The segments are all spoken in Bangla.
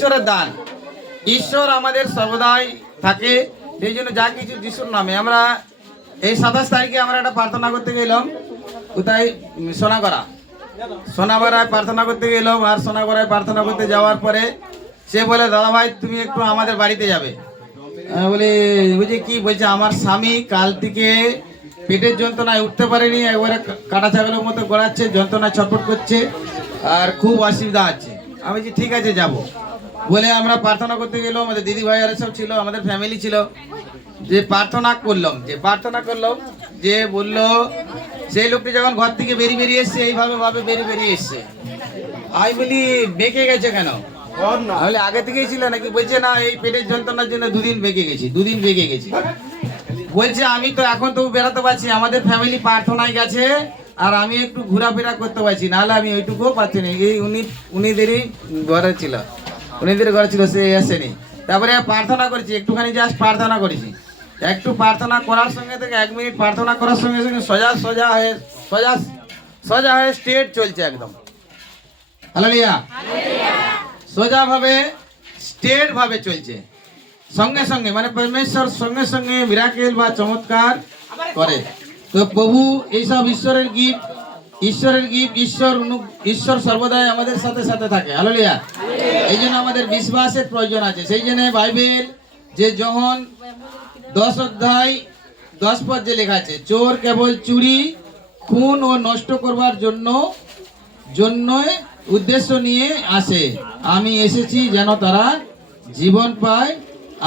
ঈশ্বরের দান। ঈশ্বর আমাদের সর্বদাই থাকে, সেই জন্য যা কিছু যিশুর নামে। আমরা এই 27 তারিখে আমরা একটা প্রার্থনা করতে গেলাম, কোথায়? সোনাগড়ায় প্রার্থনা করতে গেলাম। আর সোনাগড়ায় প্রার্থনা করতে যাওয়ার পরে সে বলে, দাদা ভাই তুমি একটু আমাদের বাড়িতে যাবে। বলি বুঝি কি বলছে, আমার স্বামী কাল থেকে পেটের যন্ত্রণায় উঠতে পারেনি, একবারে কাটা ছাগলের মতো গড়াচ্ছে, যন্ত্রণা ছটফট করছে, আর খুব অসুবিধা আছে। আমি বলছি ঠিক আছে যাব বলে আমরা প্রার্থনা করতে গেলাম। আমাদের দিদি ভাইয়ারা সব ছিল, আমাদের ফ্যামিলি ছিল। যে প্রার্থনা করলাম যে বললো, সেই লোকটি যখন ঘর থেকে বেরিয়ে এসছে, এইভাবে বেরিয়ে এসছে। আমি বলি বেঁকে গেছে কেন? তাহলে আগে থেকেই ছিল নাকি? বলছে না, এই পেটের যন্ত্রণার জন্য দুদিন বেঁকে গেছি। বলছে আমি তো এখন তো বেরোতে পারছি, আমাদের ফ্যামিলি প্রার্থনায় গেছে, আর আমি একটু ঘোরাফেরা করতে পারছি, নাহলে আমি ওইটুকুও পাচ্ছি না। এই উনিদেরই ঘরে ছিল, সে আসেনি। তারপরে প্রার্থনা করেছি, একটুখানি জাস্ট প্রার্থনা করেছি। একটু প্রার্থনা করার সঙ্গে থেকে 1 মিনিট প্রার্থনা করার সঙ্গে সঙ্গে সোজা হয়ে স্ট্রেট চলছে একদম। হালেলুয়া। সোজা ভাবে স্ট্রেট ভাবে চলছে, সঙ্গে সঙ্গে, মানে পরমেশ্বর সঙ্গে সঙ্গে মিরাকেল বা চমৎকার করে। তো প্রভু এইসব ঈশ্বরের গিফট, ঈশ্বর সর্বদাই আমাদের সাথে সাথে থাকে। হালেলুয়া। এই জন্য আমাদের বিশ্বাসের প্রয়োজন আছে। সেই জন্য বাইবেল যে যখন 10 অধ্যায় 10 পদ যে লেখা আছে, চোর কেবল চুরি, খুন ও নষ্ট করবার জন্য উদ্দেশ্য নিয়ে আসে, আমি এসেছি যেন তারা জীবন পায়,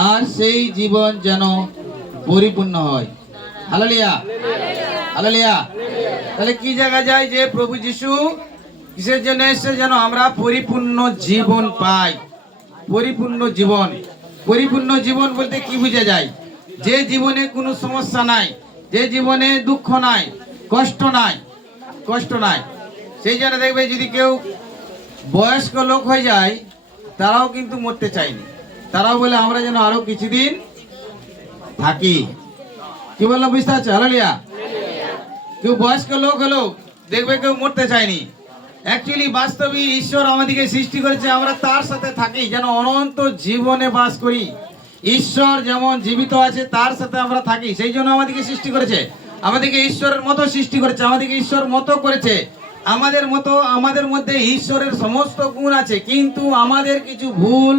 আর সেই জীবন যেন পরিপূর্ণ হয়। Hallelujah, hallelujah. তাহলে কি জায়গা যায় যে প্রভু যিশু কিসের জন্য এসেছে? যেন আমরা পরিপূর্ণ জীবন পাই। পরিপূর্ণ জীবন বলতে কি বোঝা যায়? যে জীবনে কোনো সমস্যা নাই, যে জীবনে দুঃখ নাই, কষ্ট নাই। সেই জন্য দেখবে যদি কেউ বয়স্ক লোক হয়ে যায়, তারাও কিন্তু মরতে চায়নি। তারাও বলে আমরা যেন আরো কিছুদিন থাকি। কি বললাম বুঝতে পারছো? হালেলুয়া। কেউ বয়স্ক লোক হলো, দেখবে কেউ মরতে চায়নি। অ্যাকচুয়ালি বাস্তবে ঈশ্বর আমাদেরকে সৃষ্টি করেছে আমরা তার সাথে থাকি, যেন অনন্ত জীবনে বাস করি। ঈশ্বর যেমন জীবিত আছে, তার সাথে আমরা থাকি। সেই জন্য আমাদেরকে সৃষ্টি করেছে, আমাদেরকে ঈশ্বরের মতো সৃষ্টি করেছে, আমাদেরকে ঈশ্বর মতো করেছে। আমাদের মধ্যে ঈশ্বরের সমস্ত গুণ আছে, কিন্তু আমাদের কিছু ভুল,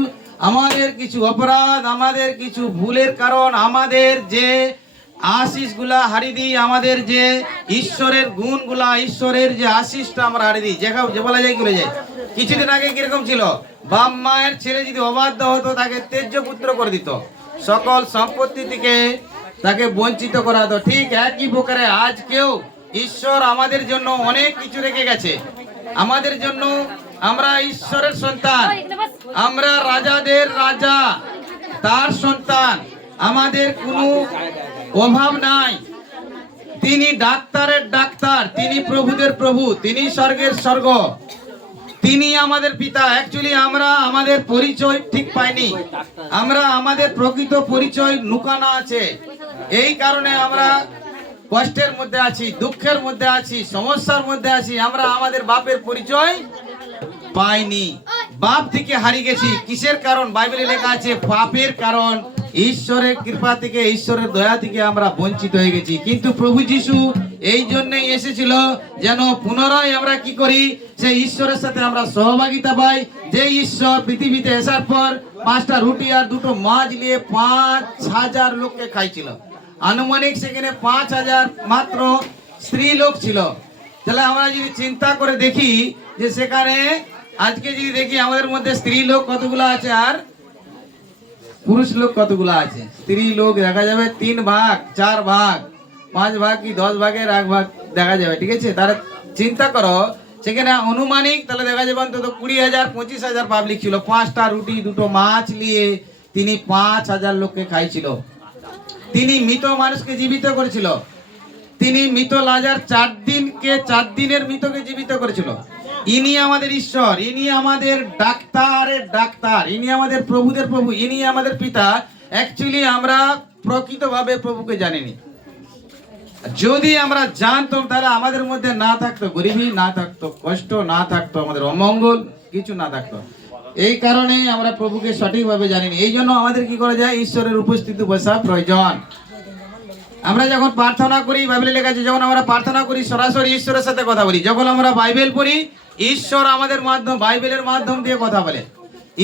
আমাদের কিছু অপরাধ, আমাদের কিছু ভুলের কারণ আমাদের যে আশিসগুলা হারিয়ে দিই, আমাদের যে ঈশ্বরের গুণগুলা, ঈশ্বরের যে আশিসটা আমরা হারিয়ে দিই। যে বলা যায় করে যায়, কিছুদিন আগে কিরকম ছিল, বাপ মায়ের ছেলে যদি অবাধ্য হতো তাকে ত্যায্য পুত্র করে দিত, সকল সম্পত্তি থেকে তাকে বঞ্চিত করা হতো। ঠিক একই প্রকারে আজকেও ঈশ্বর আমাদের জন্য অনেক কিছু রেখে গেছে। আমাদের জন্য, আমরা ঈশ্বরের সন্তান, আমরা রাজাদের রাজা, তার সন্তান। আমাদের কোনো অভাব নাই। তিনি ডাক্তারের ডাক্তার, তিনি প্রভুদের প্রভু, তিনি স্বর্গের স্বর্গ, তিনি আমাদের পিতা। অ্যাকচুয়ালি আমরা আমাদের পরিচয় ঠিক পাইনি, আমরা আমাদের প্রকৃত পরিচয় লুকানো আছে। এই কারণে আমরা কষ্টের মধ্যে আছি, দুঃখের মধ্যে আছি, সমস্যার মধ্যে আছি। আমরা আমাদের বাপের পরিচয় পাইনি, বাপ থেকে হারিয়ে গেছি। কিসের কারণ? বাইবেলে লেখা আছে পাপের কারণ। ঈশ্বরের কৃপা থেকে, ঈশ্বরের দয়া থেকে আমরা বঞ্চিত হয়ে গেছি। কিন্তু প্রভু যিশু এই জন্যই এসেছিল যেন পুনরায় আমরা কি করি, সেই ঈশ্বরের সাথে আমরা সহভাগিতা পাই। যে ঈশ্বর পৃথিবীতে আসার পর 5টা রুটি আর 2টো মাছ নিয়ে 5000 লোককে খাইছিল। আনুমানিক সেখানে 5000 মাত্র স্ত্রী লোক ছিল। তাহলে আমরা যদি চিন্তা করে দেখি যে সেখানে আজকে যদি দেখি আমাদের মধ্যে স্ত্রী লোক কতগুলো আছে আর পুরুষ লোক কতগুলো আছে। স্ত্রী লোক দেখা যাবে 3 ভাগ, 4 ভাগ, 5 ভাগ কি 10 ভাগের 1 ভাগ দেখা যাবে। ঠিক আছে, তারা চিন্তা করো সেখানে অনুমানিক তাহলে দেখা যাবে অন্তত 20,000 25,000 পাবলিক ছিল। 5টা রুটি 2টো মাছ নিয়ে তিনি 5000 লোককে খাইছিল। তিনি মৃত মানুষকে জীবিত করেছিল। তিনি মৃত লাজার 4 দিনের মৃতকে জীবিত করেছিল। ইনি আমাদের ঈশ্বর, ইনি আমাদের ডাক্তারের ডাক্তার, ইনি আমাদের প্রভুদের প্রভু, ইনি আমাদের পিতা। অ্যাকচুয়ালি আমরা প্রকৃতভাবে প্রভুকে জানিনি। যদি আমরা জানতাম তাহলে আমাদের মধ্যে না থাকতো গরিবী, না থাকতো কষ্ট, না থাকতো আমাদের অমঙ্গল, কিছু না থাকতো। এই কারণে আমরা প্রভুকে সঠিকভাবে জানি না। এই জন্য আমাদের কি করা যায়, ঈশ্বরের উপস্থিতি বসা প্রয়োজন। আমরা যখন প্রার্থনা করি, বাইবেলে লেখা আছে যখন আমরা প্রার্থনা করি সরাসরি ঈশ্বরের সাথে কথা বলি। যখন আমরা বাইবেল পড়ি, ঈশ্বর আমাদের মাধ্যম বাইবেলের মাধ্যম দিয়ে কথা বলে।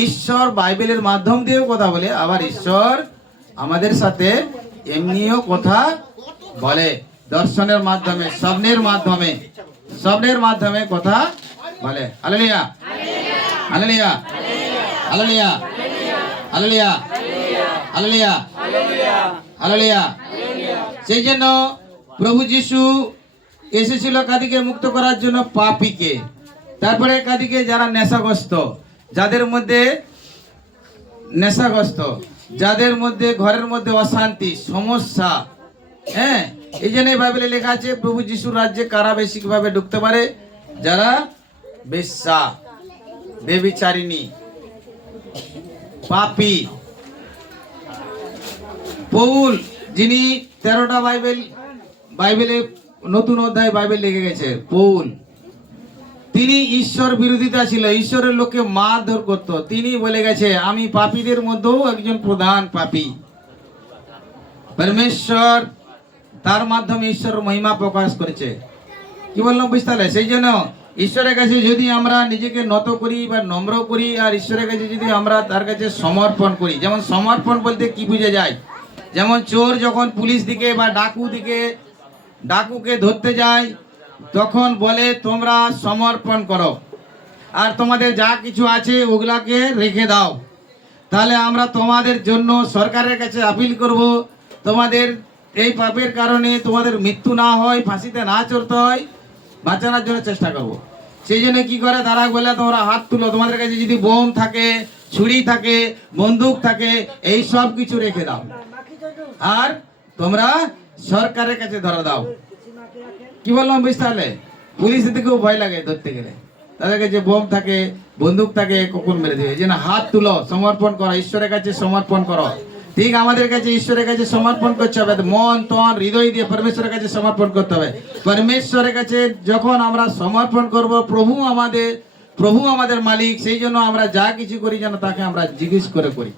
ঈশ্বর বাইবেলের মাধ্যম দিয়েও কথা বলে, আবার ঈশ্বর আমাদের সাথে এমনিও কথা বলে, দর্শনের মাধ্যমে, স্বপ্নের মাধ্যমে কথা বলে। Hallelujah, hallelujah, hallelujah, hallelujah, hallelujah, hallelujah. সেই জন্য প্রভু যিশু এসেছিল কাদিকে মুক্ত করার জন্য, পাপীকে। তারপরে কাদিকে যারা নেশাগ্রস্ত, যাদের মধ্যে নেশাগ্রস্ত, যাদের মধ্যে ঘরের মধ্যে অশান্তি সমস্যা, হ্যাঁ, এই জন্য বাইবেলে লেখা আছে প্রভু যিশুর রাজ্যে কারা বেশিভাবে ঢুকতে পারে, যারা বেশ্যা, বেবিচারিণী, পাপী। পৌল, যিনি 13টা বাইবেলে নতুন অধ্যায় বাইবেল লিখে গেছে, পৌল, তিনি ঈশ্বর বিরোধিতা ছিল, ঈশ্বরের লোককে মারধর করত। তিনি বলে গেছে আমি পাপীদের মধ্যেও একজন প্রধান পাপী। পরমেশ্বর তার মাধ্যমে ঈশ্বরের মহিমা প্রকাশ করেছে। কি বললাম বুঝতে পারলে? সেই জন্য ঈশ্বরের কাছে যদি আমরা নিজেকে নত করি বা নম্র করি, আর ঈশ্বরের কাছে যদি আমরা তার কাছে সমর্পণ করি। যেমন সমর্পণ বলতে কি বুঝে যায়, যেমন চোর যখন পুলিশ দিকে বা ডাকুকে ধরতে যায়, তখন বলে তোমরা সমর্পণ করো, আর তোমাদের যা কিছু আছে ওগুলাকে রেখে দাও। তাহলে আমরা তোমাদের জন্য সরকারের কাছে আপিল করব, তোমাদের এই পাপের কারণে তোমাদের মৃত্যু না হয়, ফাঁসিতে না চড়তে হয়, বাঁচানোর জন্য চেষ্টা করব। সেই জন্য কি করে তারা বলে তোমরা হাত তুলো, তোমাদের কাছে যদি বোম থাকে, ছুরি থাকে, বন্দুক থাকে, এই সব কিছু রেখে দাও, আর তোমরা সরকারের কাছে ধরে দাও। কি বললাম বুঝতে পারলে? পুলিশের দিকেও ভয় লাগে ধরতে গেলে, তাদের কাছে বোম থাকে, বন্দুক থাকে, কখন মেরে দেবে। যে না, হাত তুলো, সমর্পণ করো, ঈশ্বরের কাছে সমর্পণ করো। ঠিক আমাদের কাছে ঈশ্বরের কাছে সমর্পণ করতে হবে, মন তন হৃদয় দিয়ে পরমেশ্বরের কাছে সমর্পণ করতে হবে। পরমেশ্বরের কাছে যখন আমরা সমর্পণ করব, প্রভু আমাদের মালিক। সেই জন্য আমরা যা কিছু করি যেন তাকে আমরা জিজ্ঞেস করে করি।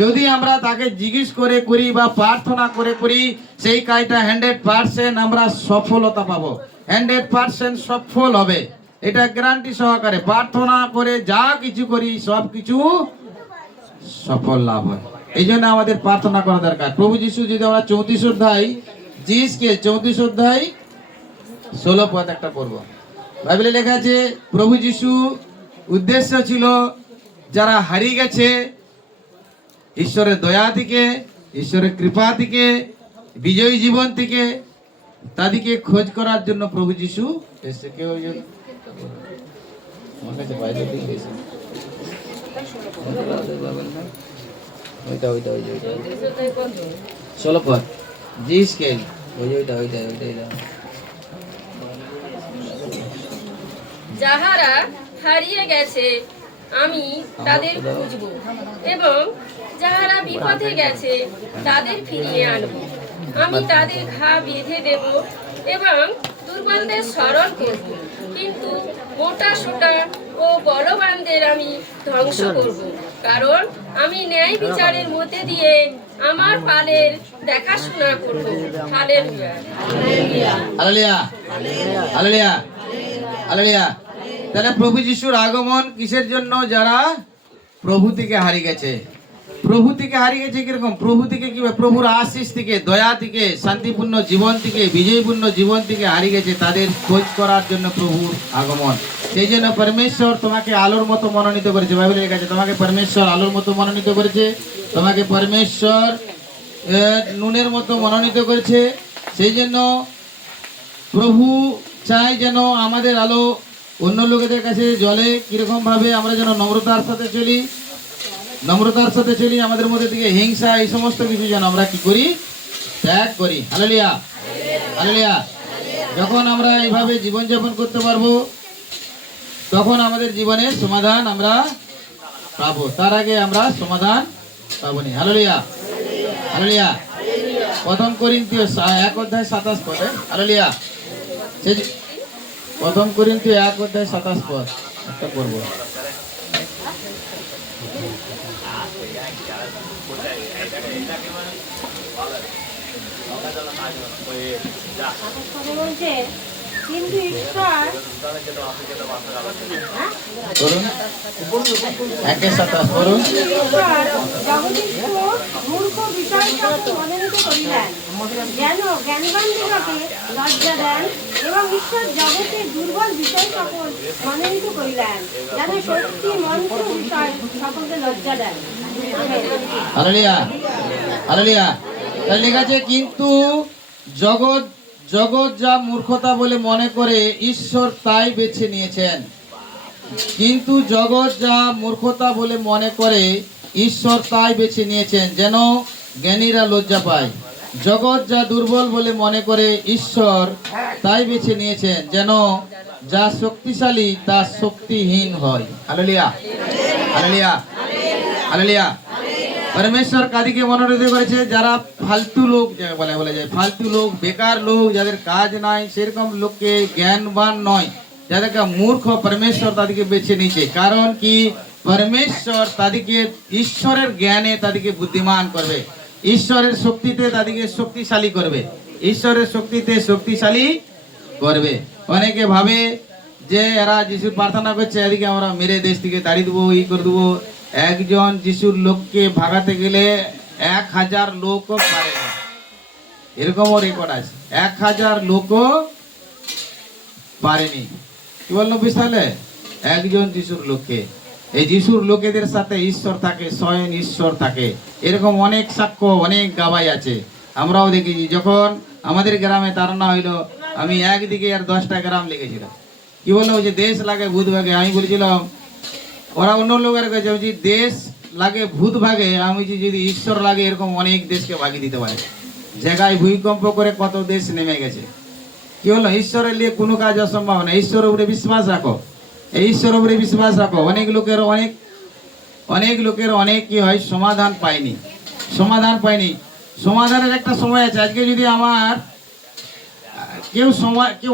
যদি আমরা তাকে জিজ্ঞেস করে করি বা প্রার্থনা করে করি, সেই কাজটা 100% আমরা সফলতা পাবো, 100% সফল হবে, এটা গ্যারান্টি সহকারে। প্রার্থনা করে যা কিছু করি সব কিছু সফল লাভ হয়। এই জন্য আমাদের প্রার্থনা করা দরকার। প্রভু যিশু যদি আমরা 34 অধ্যায় 16 পদ একটা পড়ব। বাইবেলে লেখা আছে প্রভু যিশু উদ্দেশ্য ছিল যারা হারিয়ে গেছে ঈশ্বরের দয়া থেকে, ঈশ্বরের কৃপা থেকে, বিজয়ী জীবন থেকে, তাদেরকে খোঁজ করার জন্য প্রভু যিশু এসে। কেউ যাহারা হারিয়ে গেছে আমি তাদের খুঁজব, এবং যাহারা বিপথে গেছে তাদের ফিরিয়ে আনব। আমি তাদের ঘা বেঁধে দেব এবং দুর্বলদের সরল করব, কিন্তু মোটা সোটা ও বলবানদের আমি ধ্বংস করব। কারণ আমি ন্যায় বিচারের মধ্যে দিয়ে আমার পালের দেখাশোনা করব। Hallelujah, hallelujah, hallelujah, hallelujah. তাহলে প্রভু যিশুর আগমন কিসের জন্য? যারা প্রভু থেকে হারিয়ে গেছে। প্রভু থেকে হারিয়ে গেছে কিরকম? প্রভু থেকে কি? প্রভুর আশিস থেকে, দয়া থেকে, শান্তিপূর্ণ জীবন থেকে, বিজয়পূর্ণ জীবন থেকে হারিয়ে গেছে, তাদের খোঁজ করার জন্য প্রভুর আগমন। সেই জন্য পরমেশ্বর তোমাকে আলোর মতো মনোনীত করেছে। বাইবেলে লেখা আছে তোমাকে পরমেশ্বর আলোর মতো মনোনীত করেছে, তোমাকে পরমেশ্বর নুনের মতো মনোনীত করেছে। সেই জন্য প্রভু চাই যেন আমাদের আলো অন্য লোকেদের কাছে জ্বলে। কিরকম ভাবে? আমরা যেন নম্রতার সাথে চলি, আমাদের মধ্যে থেকে হিংসা, এই সমস্ত কিছু যেন আমরা কি করি? ত্যাগ করি। Hallelujah, hallelujah. যখন আমরা এইভাবে জীবনযাপন করতে পারবো, তখন আমাদের জীবনের সমাধান আমরা পাবো। তার আগে আমরা সমাধান পাবো না। Hallelujah, hallelujah. 1 করিন্থীয় 1 অধ্যায় 27 পদে, হালেলুয়া। 1 করিন্থীয় 1 অধ্যায় 27 পদ একটা পড়বো। বলছে কিন্তু ঈশ্বর করুন একের সাথে করুন। ঈশ্বর জগদীশ মূর্খ বিষয়টাকে মনোনীত করিলেন, যেন জ্ঞানবানদিগকে লজ্জা দেন, এবং ঈশ্বর জগতে দুর্বল বিষয় সকল মনোনীত করিলেন, যেন শক্তি মন্ত্র বিষয় সকলকে লজ্জা দেন। Hallelujah hallelujah. তাহলে লেখা আছে কিন্তু জগৎ জগৎ যা মূর্খতা বলে মনে করে ঈশ্বর তাই বেছে নিয়েছেন। কিন্তু জগৎ যা মূর্খতা বলে মনে করে ঈশ্বর তাই বেছে নিয়েছেন, যেন জ্ঞানীরা লজ্জা পায়। জগৎ যা দুর্বল বলে মনে করে ঈশ্বর তাই বেছে নিয়েছেন, যেন যা শক্তিশালী তা শক্তিহীন হয়। Hallelujah hallelujah hallelujah. परमेश्वर কাদিকে মনোনীত করেছে যারা ফালতু লোক, যাকে বলা যায় ফালতু লোক, বেকার লোক, যাদের কাজ নাই, সেরকম লোককে, জ্ঞানবান নয় যাদেরকে মূর্খ, পরমেশ্বর তাদেরকে বেছে নিয়েছে। কারণ কি? পরমেশ্বর তাদেরকে ঈশ্বরের জ্ঞানে তাদেরকে বুদ্ধিমান করবে, ঈশ্বরের শক্তিতে তাদেরকে শক্তিশালী করবে, ঈশ্বরের শক্তিতে শক্তিশালী করবে। অনেকে ভাবে যে এরা যিশুর প্রার্থনা করছে, এদিকে আমরা মেরে দেশ থেকে তাড়িয়ে দেবো, ই করে দেবো। একজন যিশুর লোককে ভাগাতে গেলে 1000 লোকও পারে না, এরকমও রেকর্ড আছে। 1000 লোকও পারেনি। কি বললো তাহলে? একজন যিশুর লোককে। এই যিশুর লোকেদের সাথে ঈশ্বর থাকে, স্বয়ং ঈশ্বর থাকে। এরকম অনেক সাক্ষ্য, অনেক গাবাই আছে, আমরাও দেখেছি। যখন আমাদের গ্রামে তাড়না হইলো, আমি একদিকে আর 10টা গ্রাম লেগেছিলাম। কি বললো যে দেশ লাগে ভূত ভাগে? আমি বলেছিলাম, ওরা অন্য লোকের কাছে বলছি দেশ লাগে ভূত ভাগে, আমি যদি ঈশ্বর লাগে এরকম অনেক দেশকে ভাগিয়ে দিতে পারে। জায়গায় ভূমিকম্প করে কত দেশ নেমে গেছে। কি হলো? ঈশ্বরের লিয়ে কোনো কাজ অসম্ভব না। ঈশ্বরের উপরে বিশ্বাস রাখো, এই ঈশ্বরের উপরে বিশ্বাস রাখো। অনেক লোকের অনেক কি হয়, সমাধান পায়নি। সমাধানের একটা সময় আছে। আজকে যদি আমার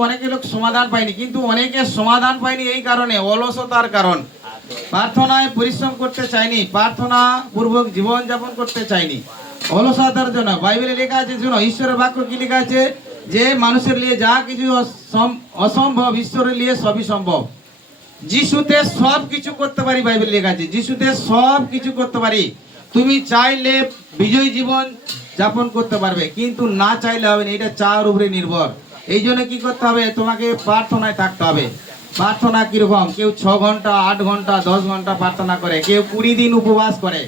অনেকে লোক সমাধান পায়নি, কিন্তু অনেকে সমাধান পায়নি এই কারণে, অলসতার কারণ। প্রার্থনায় পরিশ্রম করতে চাইনি, প্রার্থনা পূর্বক জীবন যাপন করতে চাইনি, অলসতার জন্য। বাইবেলে লেখা আছে, শুনো, ঈশ্বরের বাক্য কি লেখা আছে? যে মানুষের লিয়ে যা কিছু অসম্ভব, ঈশ্বরের লিয়ে সবই সম্ভব। যিশুতে সব কিছু করতে পারি, বাইবেলে লেখা আছে যিশুতে সব কিছু করতে পারি। তুমি চাইলে বিজয় জীবন যাপন করতে পারবে, কিন্তু না চাইলে হবে না। এটা চাওয়ার উপরে নির্ভর। এই জন্য কি করতে হবে? তোমাকে প্রার্থনায় থাকতে হবে। প্রার্থনা কিরকম? কেউ 6 ঘন্টা, 8 ঘন্টা, 10 ঘন্টা প্রার্থনা করে, কেউ 20 দিন উপবাস করে,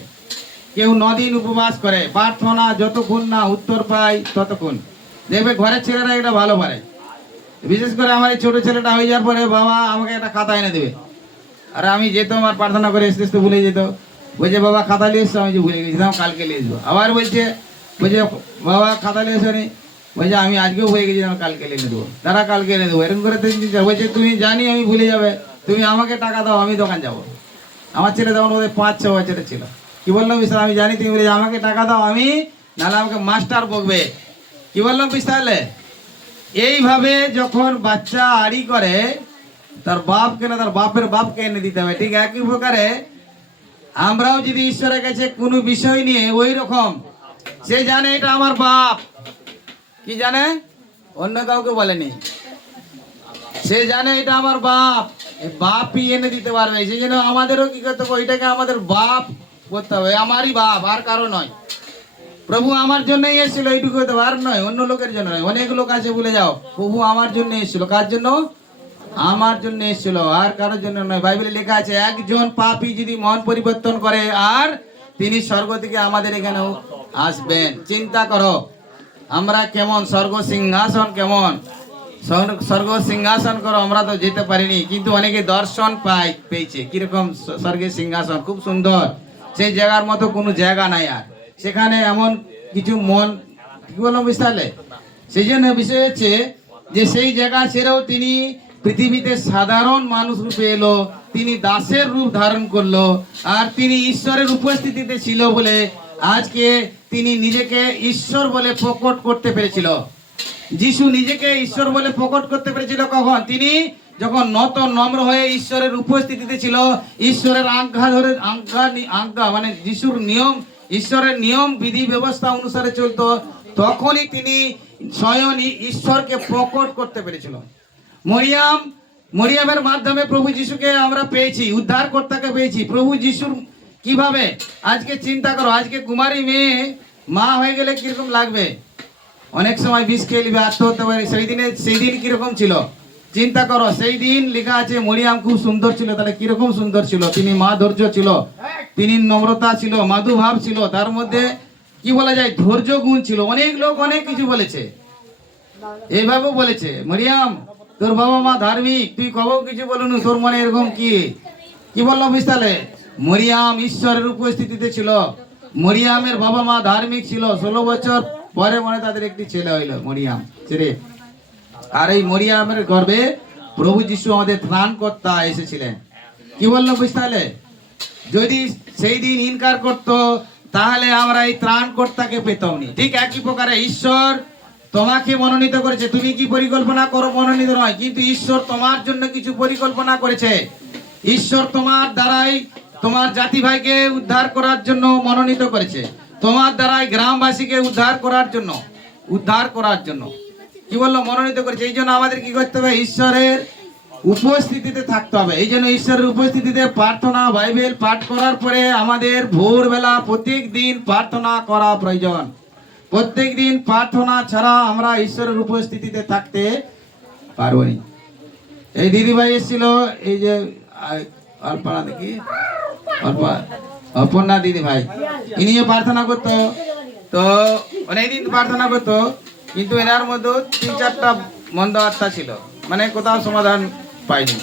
কেউ 9 দিন উপবাস করে। প্রার্থনা যতক্ষণ না উত্তর পায় ততক্ষণ। দেখবে ঘরের ছেলেরা এটা ভালো পারে। বিশেষ করে আমার এই ছোট ছেলেটা হয়ে যাওয়ার পরে, বাবা আমাকে একটা খাতা এনে দেবে। আর আমি যেতাম আর প্রার্থনা করে আসতে আসতে ভুলে যেত। বলছে বাবা খাতা নিয়ে এসছো, আমি যে ভুলে গেছিলাম, কালকে নিয়ে আসবো। আবার বলছে বাবা খাতা নিয়ে এসো নি, বলছে আমি আজকেও ভুলে গেছিলাম, কালকে এনে দেবো। তারা কালকে এনে দেবো। এরকম করে বলছে তুমি জানি আমি ভুলে যাবে, তুমি আমাকে টাকা দাও, আমি দোকান যাবো। আমার ছেলে তখন ওদের 5-6 বছরের ছিল। কি বললাম বিশাল? আমি জানি তুমি বলে আমাকে টাকা দাও, আমি নাহলে আমাকে মাস্টার বকবে। কি বললাম বিশাল? এইভাবে যখন বাচ্চা আড়ি করে, তার বাপকে না তার বাপের বাপকে এনে দিতে হবে। ঠিক একই প্রকারে আমরাও যদি ঈশ্বরের কাছে কোনো বিষয় নিয়ে ওই রকম, সে জানে এটা আমার বাপ, কি জানে? অন্য কাউকে বলেনি। সে জানে এটা আমার বাপ, এই বাপই এনে দিতে পারবে। সেই জন্য আমাদেরও কি করতে হবে? ওইটাকে আমাদের বাপ করতে হবে, আমারই বাপ, আর কারো নয়। প্রভু আমার জন্যই এসেছিল, এইটুকু হতে আর নয়, অন্য লোকের জন্য নয়। অনেক লোক আছে ভুলে যাও, প্রভু আমার জন্য এসেছিল। কার জন্য? আমার জন্য এসেছিল, আর কারোর জন্য নয়। বাইবেলে লেখা আছে একজন পাপী যদি মন পরিবর্তন করে, আর তিনি স্বর্গ থেকে আমাদের এখানেও আসবেন। চিন্তা করো আমরা কেমন, স্বর্গ সিংহাসন কেমন, স্বর্গ সিংহাসন করো। আমরা তো যেতে পারিনি, কিন্তু অনেকে দর্শন পেয়েছে। কিরকম স্বর্গের সিংহাসন, খুব সুন্দর। সেই জায়গার মতো কোনো জায়গা নাই আর। সেখানে এমন কিছু মন, কি বললাম বিশালে? সেই জন্য বিষয় হচ্ছে যে সেই জায়গা ছেড়েও তিনি পৃথিবীতে সাধারণ মানুষ রূপে এলো, তিনি দাসের রূপ ধারণ করলো, আর তিনি ঈশ্বরের উপস্থিতিতে ছিল বলে আজকে তিনি নিজেকে ঈশ্বর বলে প্রকট করতে পেরেছিল। যিশু নিজেকে ঈশ্বর বলে প্রকট করতে পেরেছিল কখন? তিনি যখন নত নম্র হয়ে ঈশ্বরের উপস্থিতিতে ছিল, ঈশ্বরের আজ্ঞা মানে যিশুর নিয়ম, ঈশ্বরের নিয়ম বিধি ব্যবস্থা অনুসারে চলতো, তখনই তিনি স্বয়ং ঈশ্বরকে প্রকট করতে পেরেছিল। মরিয়ামের মাধ্যমে প্রভু যিশুকে আমরা পেয়েছি, উদ্ধারকর্তাকে পেয়েছি। প্রভু যিশুর কিভাবে, আজকে চিন্তা করো, আজকে কুমারী মেয়ে মা হয়ে গেলে কিরকম লাগবে? অনেক সময় বিষ খেয়ে নিবে, আত্মহত্যা করে। সেই দিন কিরকম ছিল চিন্তা করো। সেই দিন লেখা আছে মরিয়াম খুব সুন্দর ছিল। তাহলে কিরকম সুন্দর ছিল? তিনি মা ধৈর্য ছিল, তিনি নম্রতা ছিল, মাধুভাব ছিল, তার মধ্যে কি বলা যায় ধৈর্য গুণ ছিল। অনেক লোক অনেক কিছু বলেছে, এইভাবে বলেছে, মরিয়াম তোর বাবা মা ধার্মিক, তুই কবেও কিছু বলুন, তোর মনে এরকম কি বললো বিস্তারে? মরিয়াম ঈশ্বরের উপস্থিতিতে ছিল, মরিয়ামের বাবা মা ধার্মিক ছিল। 16 বছর পরে মনে তাদের একটি ছেলে হইল, মরিয়াম ছেলে। আর এই মরিয়ামের গর্ভে প্রভু যিশু আমাদের ত্রাণকর্তা এসেছিলেন। কি বললো বুঝতে? যদি সেই দিন ইনকার করতো তাহলে আমরা এই ত্রাণকর্তাকে পেতাম নি। ঠিক একই প্রকারে ঈশ্বর তোমাকে মনোনীত করেছে। তুমি কি পরিকল্পনা করো মনোনীত নয়, কিন্তু ঈশ্বর তোমার জন্য কিছু পরিকল্পনা করেছে। ঈশ্বর তোমার দ্বারাই তোমার জাতি ভাইকে উদ্ধার করার জন্য মনোনীত করেছে, তোমার দ্বারাই গ্রামবাসীকে উদ্ধার করার জন্য কি বললো মনোনীত করেছে। এই জন্য আমাদের কি করতে হবে? ঈশ্বরের উপস্থিতিতে থাকতে হবে। এই জন্য ঈশ্বরের উপস্থিতিতে প্রার্থনা, বাইবেল পাঠ করার পরে আমাদের ভোরবেলা প্রত্যেক দিন প্রার্থনা করা প্রয়োজন। প্রত্যেক দিন প্রার্থনা ছাড়া আমরা ঈশ্বরের উপস্থিতিতে থাকতে পারবো না। এই দিদিভাই এসেছিল, এই যে অল্পনা দেখি, অপর্ণা দিদি ভাই, ইনিও প্রার্থনা করতো। তো অনেকদিন প্রার্থনা করতো, কিন্তু এনার মধ্যে 3-4টা মন্দ আত্মা ছিল, মানে কোথাও সমাধান পাইনি।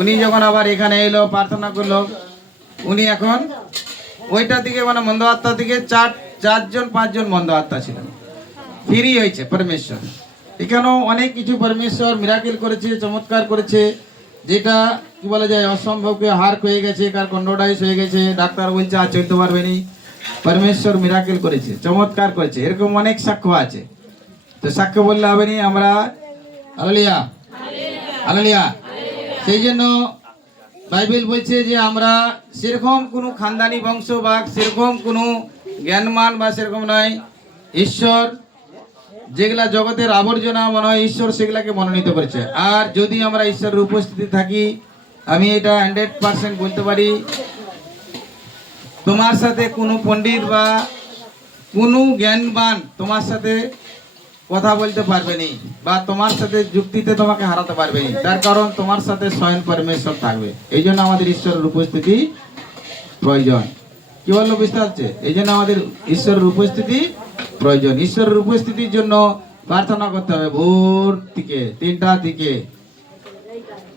উনি যখন আবার এখানে এলো, প্রার্থনা করলো, উনি এখন ওইটা দিকে মানে মন্দ আত্মা দিকে 4-5জন মন্দ আত্মা ছিল, ফ্রি হয়েছে পরমেশ্বর। এখানেও অনেক কিছু পরমেশ্বর মিরাকেল করেছে, চমৎকার করেছে, যেটা কি বলা যায় অসম্ভবকে হার হয়ে গেছে, কার কন্ডোডাইস হয়ে গেছে, ডাক্তার বলছে আর চলতে পারবে নি। পরমেশ্বর মিরাকেল করেছে, চমৎকার করেছে, এরকম অনেক সাক্ষ্য আছে। তো সাক্ষ্য বললে হবে নি আমরা হালেলুয়া হালেলুয়া। সেই জন্য বাইবেল বলছে যে আমরা সেরকম কোনো খানদানি বংশ বা সেরকম কোনো জ্ঞানমান বা সেরকম নয়। ঈশ্বর যেগুলা জগতের আবর্জনা মনে হয় ঈশ্বর সেগুলাকে মনোনীত করেছে। আর যদি আমরা ঈশ্বরের উপস্থিতি থাকি, আমি এটা 100% বলতে পারি, তোমার সাথে কোনো পণ্ডিত বা কোনো জ্ঞানবান তোমার সাথে কথা বলতে পারবে নি, বা তোমার সাথে যুক্তিতে তোমাকে হারাতে পারবে নি। তার কারণ তোমার সাথে স্বয়ং পরমেশ্বর থাকবে। এই জন্য আমাদের ঈশ্বরের উপস্থিতি প্রয়োজন। কি বললো বুঝতে পারছে? এই জন্য আমাদের ঈশ্বরের উপস্থিতি প্রয়োজন। ঈশ্বরের উপস্থিতির জন্য প্রার্থনা করতে হবে ভোর থেকে 3টা থেকে।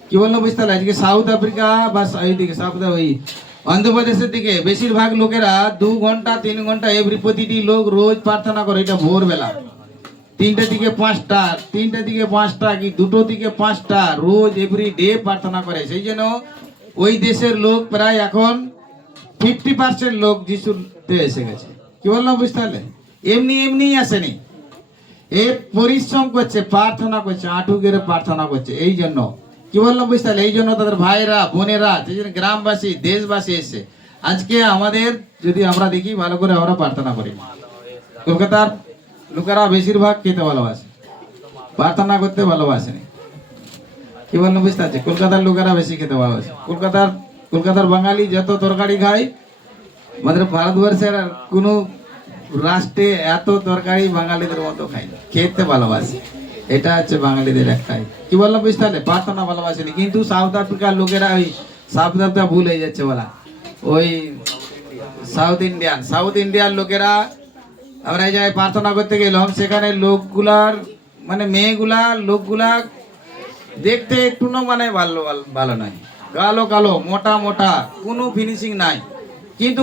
কি বললো বুঝতে পারলে? আজকে সাউথ আফ্রিকা বা এইদিকে ওই অন্ধ্রপ্রদেশের দিকে বেশিরভাগ লোকেরা 2 ঘন্টা 3 ঘন্টা প্রতিটি লোক রোজ প্রার্থনা করে। এটা ভোরবেলা 3টে থেকে 5টা, 3টে থেকে 5টা কি 2টো থেকে 5টা রোজ এভরি ডে প্রার্থনা করে। সেই জন্য ওই দেশের লোক প্রায় এখন 50% লোক যিশুতে এসে গেছে। কি বললাম বুঝতে পারলে? এমনি আসেনি, এর পরিশ্রম করছে, প্রার্থনা করছে, আঁটু গেড়ে প্রার্থনা করছে। এই জন্য কি বললাম বুঝতে পারলে? এই জন্য তাদের ভাইরা বোনেরা, গ্রামবাসী দেশবাসী এসে আজকে আমাদের যদি আমরা দেখি ভালো করে আমরা প্রার্থনা করি। কলকাতার লোকেরা বেশিরভাগ খেতে ভালোবাসে, প্রার্থনা করতে ভালোবাসেনি। কি বললাম বুঝতে পারছি? কলকাতার লোকেরা বেশি খেতে ভালোবাসে। কলকাতার বাঙালি যত তরকারি খায়, আমাদের ভারতবর্ষের কোনো রাষ্ট্রে এত তরকারি বাঙালিদের মতো খায় না, খেতে ভালোবাসে। এটা হচ্ছে বাঙালিদের একটাই। কি বললাম বুঝতে পারলে? প্রার্থনা ভালোবাসেনি। কিন্তু সাউথ আফ্রিকার লোকেরা, ওই সাউথ আফ্রিকা ভুল হয়ে যাচ্ছে বলা, ওই সাউথ ইন্ডিয়ান লোকেরা, আমরা এই জায়গায় প্রার্থনা করতে গেলাম, সেখানে লোকগুলার মানে লোকগুলা দেখতে একটু মানে ভালো নয়, কালো মোটা কোনো ফিনিশিং নাই। কিন্তু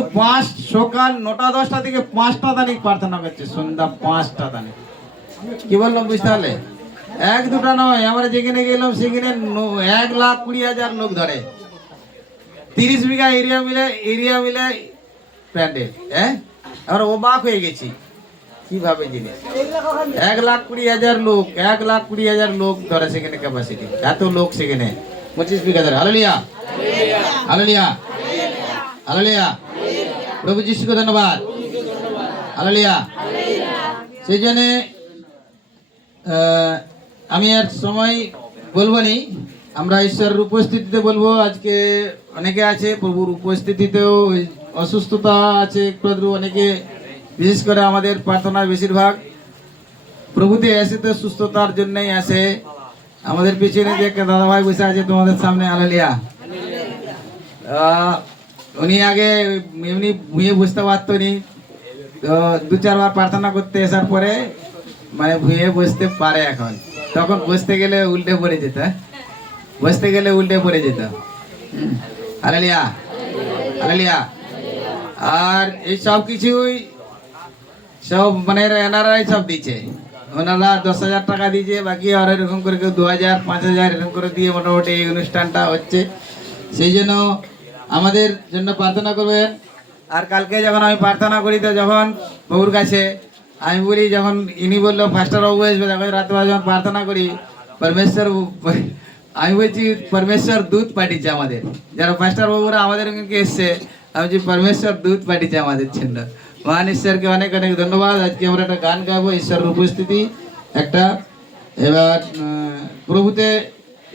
সকাল 9টা-10টা থেকে 5টা তারিখ প্রার্থনা করছে, সন্ধ্যা 5টা তারিখ। কি বললাম বুঝতে পারলে? 1-2টা নয়, আমরা যেখানে গেলাম সেখানে 1,20,000 লোক ধরে, 30 বিঘা এরিয়া মিলে প্যান্ডেল। আমরা অবাক হয়ে গেছি। কিভাবে জিনিস 1,20,000 লোক, 1,20,000 লোক ধরে সেখানে ক্যাপাসিটি, এত লোক সেখানে 25 বিঘা ধরে। Hallelujah, hallelujah, hallelujah. প্রভু যিশুকে ধন্যবাদ। হালেলুয়া। সেই জন্য আমি আর সময় বলবো নি, আমরা ঈশ্বরের উপস্থিতিতে বলবো। আজকে অনেকে আছে প্রভুর উপস্থিতিতেও অসুস্থতা আছে একটু আধটু, অনেকে বিশেষ করে আমাদের প্রার্থনার বেশিরভাগ প্রভুতে আসে তো সুস্থতার জন্যই আসে। আমাদের পিছনে যে একটা দাদা ভাই বসে আছে তোমাদের সামনে, হালেলুয়া, উনি আগে এমনি ভুঁয়ে বুঝতে পারতো নি, তো 2-4 বার প্রার্থনা করতে আসার পরে মানে ভুঁয়ে বসতে পারে এখন। তখন বসতে গেলে উল্টে পড়ে যেত, বসতে গেলে উল্টে পড়ে যেত। Hallelujah, hallelujah. আর এই সব কিছুই সব মানে এনারাই সব দিচ্ছে। ওনারা 10,000 টাকা দিয়েছে, বাকি আর এরকম করে কেউ 2,000, 5,000 এরকম করে দিয়ে মোটামুটি এই অনুষ্ঠানটা হচ্ছে। সেই জন্য আমাদের জন্য প্রার্থনা করবেন। আর কালকে যখন আমি প্রার্থনা করি, তো যখন প্রভুর কাছে আমি বলি, যখন ইনি বললো ফাস্টার বাবু আসবে, তখন রাত্রে যখন প্রার্থনা করি, পরমেশ্বর, আমি বলছি পরমেশ্বর দূত পাঠিয়েছে আমাদের, যারা ফাস্টার বাবুরা আমাদের ওখানে এসছে, আমি বলছি পরমেশ্বর দূত পাঠিয়েছে আমাদের জন্য। মহান ঈশ্বরকে অনেক অনেক ধন্যবাদ। আজকে আমরা একটা গান গাবো, ঈশ্বরের উপস্থিতি একটা। এবার প্রভুতে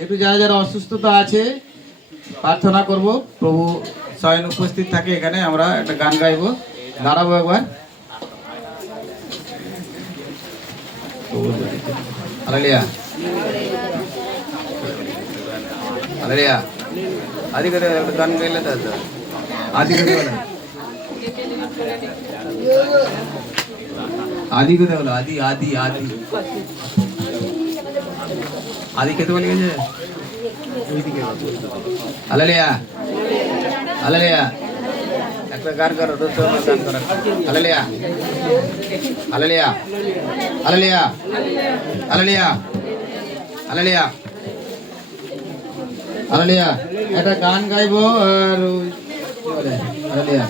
একটু যারা যারা অসুস্থতা আছে প্রার্থনা করব, প্রভু স্বয়ং উপস্থিত থাকে এখানে। আমরা একটা গান গাইবো, দাঁড়াবো একবার। Hallelujah, hallelujah. আদি করে একটা গান গাইলে তো আদি করে বলো, আদি করে বলো, আদি আদি আদি আদি খেতে বলে গেছে। Hallelujah, hallelujah. একটা গান করো, গান করো। Hallelujah, hallelujah, hallelujah, hallelujah, hallelujah, hallelujah. একটা গান গাইবো আর হালেলুয়া।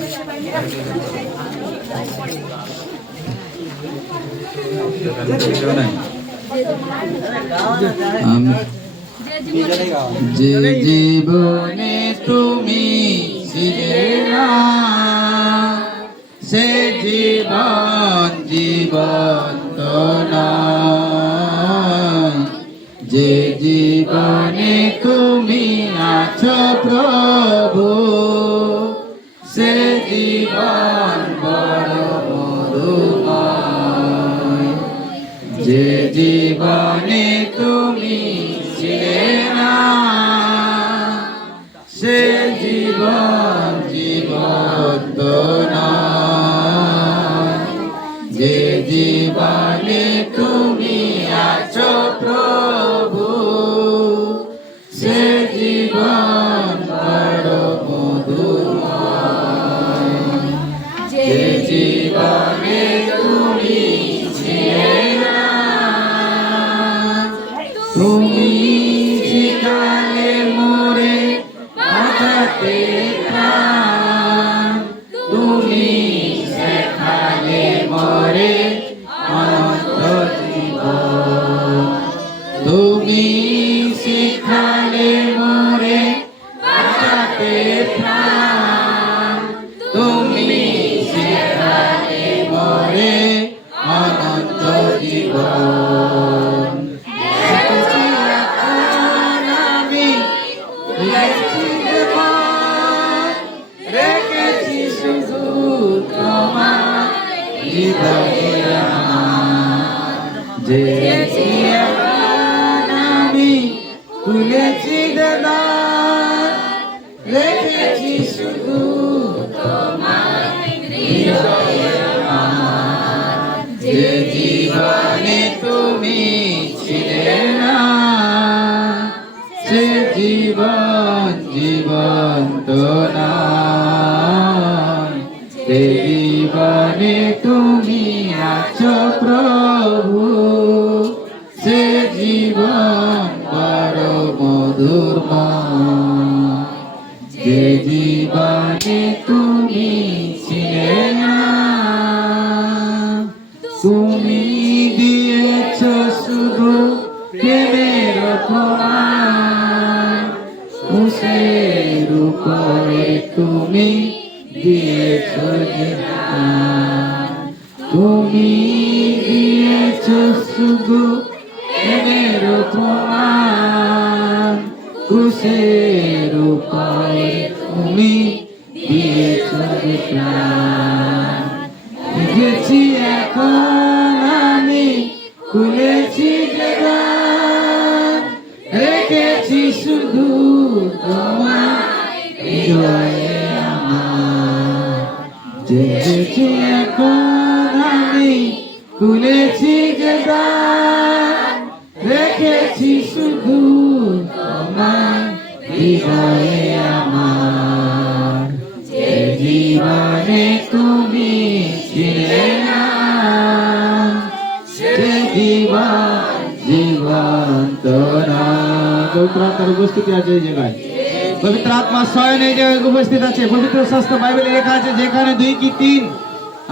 যে জীবনে তুমি ছিলে না, সে জীবন জীবন্ত নয়। যে জীবনে তুমি আছো প্রভু, সে জীবন বড় মধুময়। যে জীবনে তুমি ছিলে না, সে জীবন জীবন্ত নয়। যে জীবনে তুমি আছো প্রভু, সে জীবন বড় মধুময়। যে জীবনে তুমি ছিলে না, তুমি যেখানে মোরে বাঁচাতে প্রাণ, তুমি সেখানে মোরে অনন্ত জীবন। তুমি সেখানে মোরে বাঁচাতে প্রাণ, তুমি সেখানে মোরে অনন্ত জীবন। রেখেছি শুধু তোমার হৃদয়ে আমার, যে আমি খুলেছি দ্বার, রেখেছি শুধু তোমার হৃদয়ে আমার। যে জীবনে তুমি ছিলে না, সে জীবন জীবন্ত নয়। যে জীবনে তুমি আছো প্রভু, সে জীবন বড় মধুরময়। যে জীবনে তুমি ছিলে না, তুমি দিয়েছো শুধু প্রেমের প্রমাণ, ক্রুশের উপরে তুমি দিয়েছো প্রাণ। বুঝেছি এখন আমি, খুলেছি যে দ্বার, রেখেছি শুধু তোমার হৃদয়ে আমার। বুঝেছি এখন আমি, খুলেছি যে দ্বার, রেখেছি শুধু তোমার হৃদয়ে আমার। যে জীবনে তুমি ছিলে না, সে জীবন জীবন্ত না। পবিত্র আত্মার উপস্থিতি আছে এই জায়গায়, পবিত্র আত্মা স্বয়ং এই জায়গায় উপস্থিত আছে। পবিত্র শাস্ত্র বাইবেলে লেখা আছে, যেখানে 2 কি 3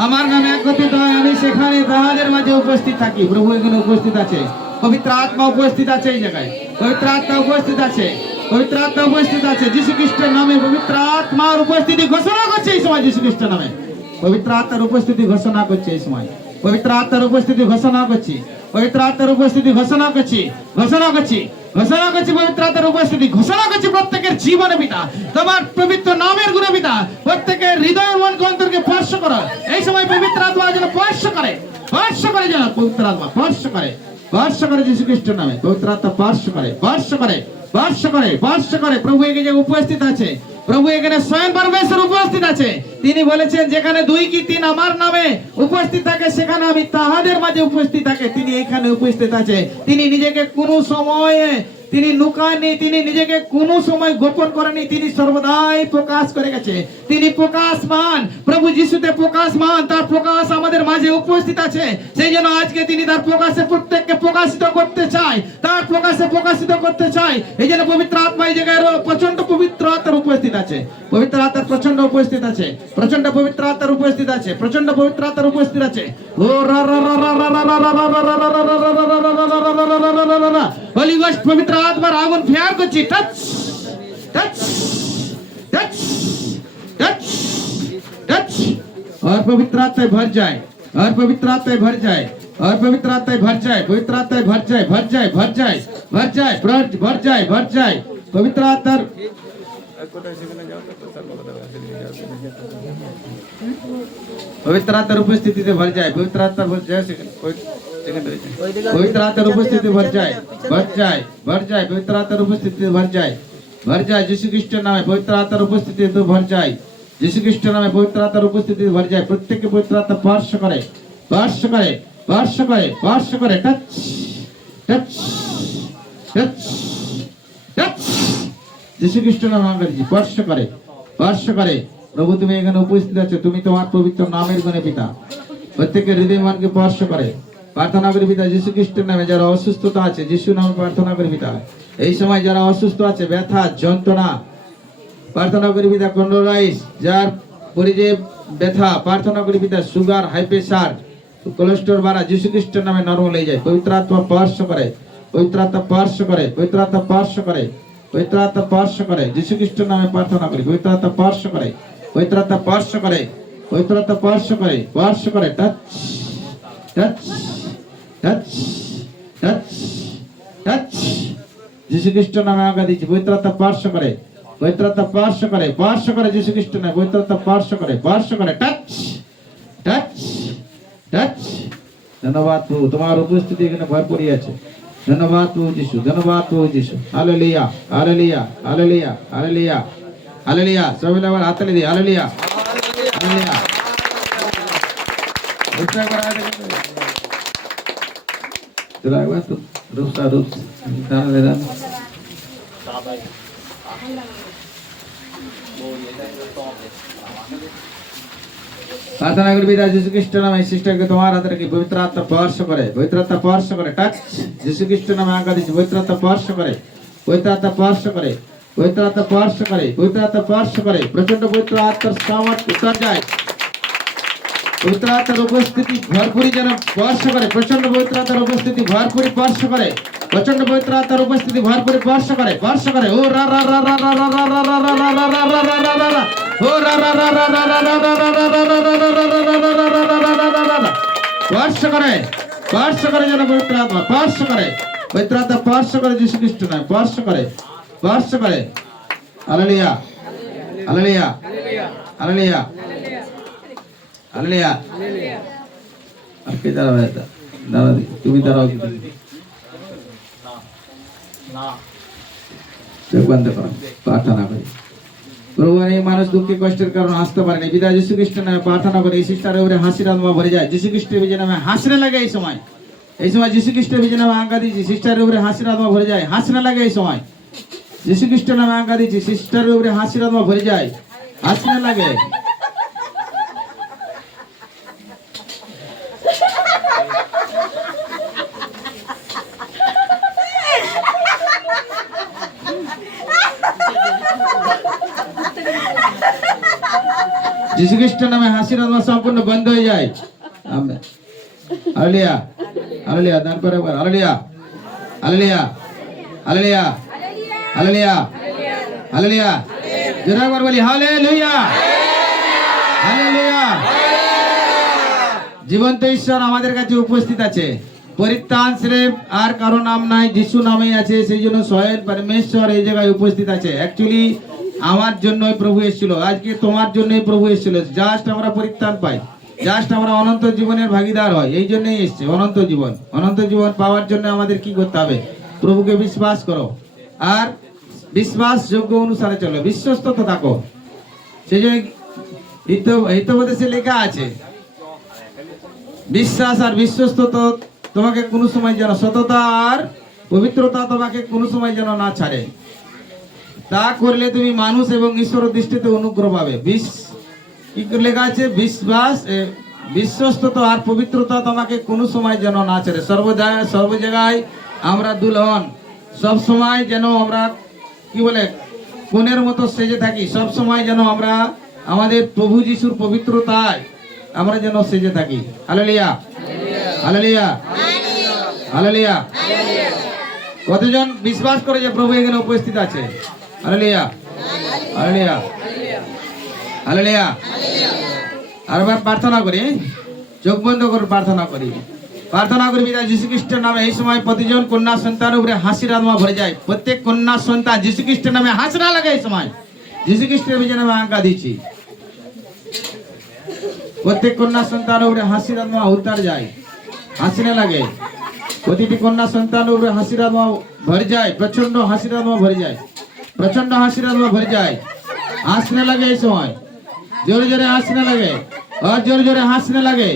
আমার নামে একত্রিত হয়, আমি সেখানে তাহাদের মাঝে উপস্থিত থাকি। প্রভু এখানে উপস্থিত আছে, পবিত্র আত্মা উপস্থিত আছে এই জায়গায়, পবিত্র আত্মা উপস্থিত আছে, পবিত্র আত্মা উপস্থিত আছে। যীশু খ্রিস্টের নামে পবিত্র আত্মার উপস্থিতি ঘোষণা করছে এই সময়। যীশু খ্রিস্টের নামে পবিত্র আত্মার উপস্থিতি ঘোষণা করছে এই সময়। পবিত্র আত্মার উপস্থিতি ঘোষণা করছি, পবিত্র আত্মার উপস্থিতি ঘোষণা করছি, ঘোষণা করছি, ঘোষণা করছি। পবিত্র আত্মার উপস্থিতি ঘোষণা করছি প্রত্যেকের জীবনে পিতা, তোমার পবিত্র নামের গুণে পিতা, প্রত্যেকের হৃদয় মন অন্তরকে স্পর্শ করো এই সময়। পবিত্র আত্মা যেন স্পর্শ করে, স্পর্শ করে, যেন পবিত্র আত্মা স্পর্শ করে, স্পর্শ করে যীশু খ্রিস্টের নামে। পবিত্র আত্মা স্পর্শ করে, স্পর্শ করে, স্পর্শ করে, স্পর্শ করে। প্রভু এখানে উপস্থিত আছে, প্রভু এখানে স্বয়ং পরমেশ্বর উপস্থিত আছে। তিনি বলেছেন, যেখানে 2 কি 3 আমার নামে উপস্থিত থাকে, সেখানে আমি তাহাদের মাঝে উপস্থিত থাকে। তিনি এখানে উপস্থিত আছে। তিনি নিজেকে কোনো সময়ে তিনি লুকাননি, তিনি নিজেকে কোনো সময় গোপন করেনি, তিনি সর্বদাই প্রকাশ করে গেছে। তিনি প্রকাশমান, প্রভু যিশুতে প্রকাশমান, তার প্রকাশ আমাদের মাঝে উপস্থিত আছে। সেই জন্য আজকে তিনি তার প্রকাশে প্রত্যেককে প্রকাশিত করতে চায়, তার প্রকাশে প্রকাশিত করতে চায়। এই জন্য পবিত্র আত্মা এই জায়গায় প্রচন্ড পবিত্র আত্মার উপস্থিত আছে, পবিত্র আত্মার প্রচন্ড উপস্থিত আছে, প্রচন্ড পবিত্র আত্মার উপস্থিত আছে, প্রচন্ড পবিত্র আত্মার উপস্থিত আছে। ও রা রা রা রা রা রা রা রা রা রা রা রা রা রা। হোলি গোস্ট পবিত্র আত্মার আগুন ফেয়ার করছি। Touch touch touch touch touch. और पवित्र आत्मा भर जाए, और पवित्र आत्मा भर जाए, और पवित्र आत्मा भर जाए, पवित्र आत्मा भर जाए, भर जाए, भर जाए, भर जाए, भर जाए, भर जाए। पवित्र आत्मा पवित्र आत्मा उपस्थिति भर जाए, पवित्र आत्मा भर जाए, पवित्र आत्मा उपस्थिति भर जाए, भर जाए, भर जाए, पवित्र आत्मा उपस्थिति भर जाए, भर जाए। यीशु ख्रिस्ट नामे पवित्र आत्मा उपस्थिति तो भर जाए, यीशु ख्रिस्ट नामे पवित्र आत्मा उपस्थिति भर जाए। प्रत्येक पवित्र आत्मा स्पर्श करे, स्पर्श करे, स्पर्श करे, स्पर्श करे। Touch touch touch touch. यीशु ख्रिस्ट नामे स्पर्श करे, स्पर्श करे। प्रभु তুমি এখানে উপস্থিত আছো, তুমি তোমার পবিত্র নামের গুণে পিতা প্রত্যেকের হৃদয় মনকে স্পর্শ করে। প্রার্থনা করি পিতা যীশু খ্রিস্টের নামে, যারা অসুস্থতা আছে যিশু নামে প্রার্থনা করি পিতা। এই সময় যারা অসুস্থ আছে, ব্যথা যন্ত্রণা, প্রার্থনা করি পিতা। কন্ডোরাইস যার পরিজে ব্যথা, প্রার্থনা করি পিতা। সুগার, হাই প্রেসার, কোলেস্টেরল বাড়া, যীশু খ্রিস্টের নামে নরম হয়ে যায়। পবিত্র আত্মা স্পর্শ করে, পবিত্র আত্মা স্পর্শ করে, পবিত্র আত্মা স্পর্শ করে, পবিত্র আত্মা স্পর্শ করে। যীশু খ্রিস্টের নামে প্রার্থনা করি। পবিত্র আত্মা স্পর্শ করে, পবিত্র আত্মা স্পর্শ করে, পবিত্র আত্মা স্পর্শ করে, স্পর্শ করে। Touch touch touch touch touch. যীশু খ্রিস্টের নামে আজ্ঞা দিচ্ছি, পবিত্র আত্মা স্পর্শ করে, পবিত্র আত্মা স্পর্শ করে, স্পর্শ করে। যীশু খ্রিস্টের নামে পবিত্র আত্মা স্পর্শ করে, স্পর্শ করে। Touch touch touch. ধন্যবাদ প্রভু, তোমার উপস্থিতি এখানে ভরপুরই আছে। ধন্যবাদ প্রভু যিশু, ধন্যবাদ প্রভু যিশু। Hallelujah, hallelujah, hallelujah, hallelujah, hallelujah. সবাই আবার হাততালি দিই। Hallelujah, hallelujah. উচ্চ করা চলো একবার তো রূপসা রূপ দাঁড়া দে দাঁড়া। प्रार्थना कर पिता यीशु ख्रिस्ट नाम सिस्टर के तुम्हारा हाथ रखी। पवित्र आत्मा स्पर्श करे, पवित्र आत्मा स्पर्श करे। टच यीशु ख्रिस्ट नाम आज्ञा दी। पवित्र आत्मा स्पर्श करे, पवित्र आत्मा स्पर्श करे, पवित्र आत्मा स्पर्श करे, पवित्र आत्मा स्पर्श करे। प्रचंड पवित्र आत्मा सामर्थ उतर जाए। पवित्र आत्मार उपस्थिति भरपूरी जन स्पर्श करे। प्रचंड पवित्र आत्मार उपस्थिति भरपूरी स्पर्श करे। प्रचंड पवित्र आत्मार उपस्थिति भरपूरी स्पर्श करे, स्पर्श करे। ओ रा रा रा रा रा रा रा रा रा रा रा रा रा रा रा रा। ও রা রা রা রা রা রা রা রা রা রা রা রা রা রা স্পর্শ করে যেন পবিত্র আত্মা স্পর্শ করে, পবিত্র আত্মা স্পর্শ করে, যীশু খ্রিস্ট নয় স্পর্শ করে, স্পর্শ করে। Hallelujah hallelujah hallelujah hallelujah. আর কে দাঁড়াবে? দাঁড়া, তুমি দাঁড়াও। চোখ বন্ধ করো, প্রার্থনা করি। প্রভু, এই মানুষ দুঃখে কষ্টের কারণে আসতে পারেনি, পিতা যীশু খ্রিস্টের নামে প্রার্থনা করে এই সিস্টারের উপরে হাসির আত্মা ভরে যায়। যীশু খ্রিস্টের বিজয় নামে হাসনে লাগে এই সময় যীশু খ্রিস্টের বিজয় নামে আজ্ঞা দিয়েছি, সিস্টারের উপরে হাসির আত্মা ভরে যায়, হাসনে লাগে এই সময়। যীশু খ্রিস্টের নামে আজ্ঞা দিয়েছি, সিস্টারের উপরে হাসির আত্মা ভরে যায়, হাসনে লাগে। যীশু খ্রিস্টের নামে হাসির আত্মা সম্পূর্ণ বন্ধ হয়ে যায়। আমেন। Hallelujah hallelujah. দান করে একবার hallelujah hallelujah hallelujah hallelujah hallelujah. জোরে একবার বলি হালেলুয়া হালেলুয়া। জীবন্ত ঈশ্বর আমাদের কাছে উপস্থিত আছে। পরিত্রাণ স্রেফ আর কারো নাম নাই, যিশু নামেই আছে। সেই জন্য স্বয়ং পরমেশ্বর এই জায়গায় উপস্থিত আছে। অ্যাকচুয়ালি আমার জন্যই প্রভু এসেছিল, আজকে তোমার জন্যই প্রভু এসেছিল। জাস্ট আমরা পরিত্রাণ পাই, জাস্ট আমরা অনন্ত জীবনের ভাগিদার হয়, এই জন্যই এসছে অনন্ত জীবন। অনন্ত জীবন পাওয়ার জন্য আমাদের কি করতে হবে? প্রভুকে বিশ্বাস করো আর বিশ্বাসযোগ্য অনুসারে চলো, বিশ্বস্ত থাকো। সেই জন্য হিতোপদেশে লেখা আছে, বিশ্বাস আর বিশ্বস্ততা তোমাকে কোনো সময় যেন, সততা আর পবিত্রতা তোমাকে কোনো সময় যেন না ছাড়ে। তা করলে তুমি মানুষ এবং ঈশ্বরের দৃষ্টিতে অনুগ্রহ পাবে। কি লেখা আছে? বিশ্বাস, বিশ্বস্ততা আর পবিত্রতা তোমাকে কোনো সময় যেন না ছাড়ে। সর্ব জায়গায় আমরা দুলহন, সব সময় যেন আমরা কি বলে কোণের মতো সেজে থাকি। সব সময় যেন আমরা আমাদের প্রভু যিশুর পবিত্রতায় আমরা যেন সেজে থাকি। Hallelujah hallelujah hallelujah. কতজন বিশ্বাস করে যে প্রভু এখানে উপস্থিত আছে? Hallelujah hallelujah hallelujah. আরবার প্রার্থনা করি, চোখ বন্ধ করে প্রার্থনা করি পিতা যীশু খ্রিস্টের নামে এই সময় প্রতিজন কন্যা সন্তানের উপরে হাসির আত্মা ভরে যায়। প্রত্যেক কন্যা সন্তান যীশু খ্রিস্টের নামে হাসনা লাগে এই সময়। যীশু খ্রিস্টের বিজয় নামে আজ্ঞা দিচ্ছি, প্রত্যেক কন্যা সন্তানের উপরে হাসির আত্মা উত্তর যায়, হাসিনে লাগে। প্রতিটি কন্যা সন্তানের উপরে হাসির আত্মা ভরে যায়, প্রচন্ড হাসির আত্মা ভরে যায়, প্রচন্ড হাসির আত্মা ভরে যায়, হাসনে লাগে এই সময়। জোরে জোরে হাসনে লাগে আর জোরে জোরে হাসনে লাগে।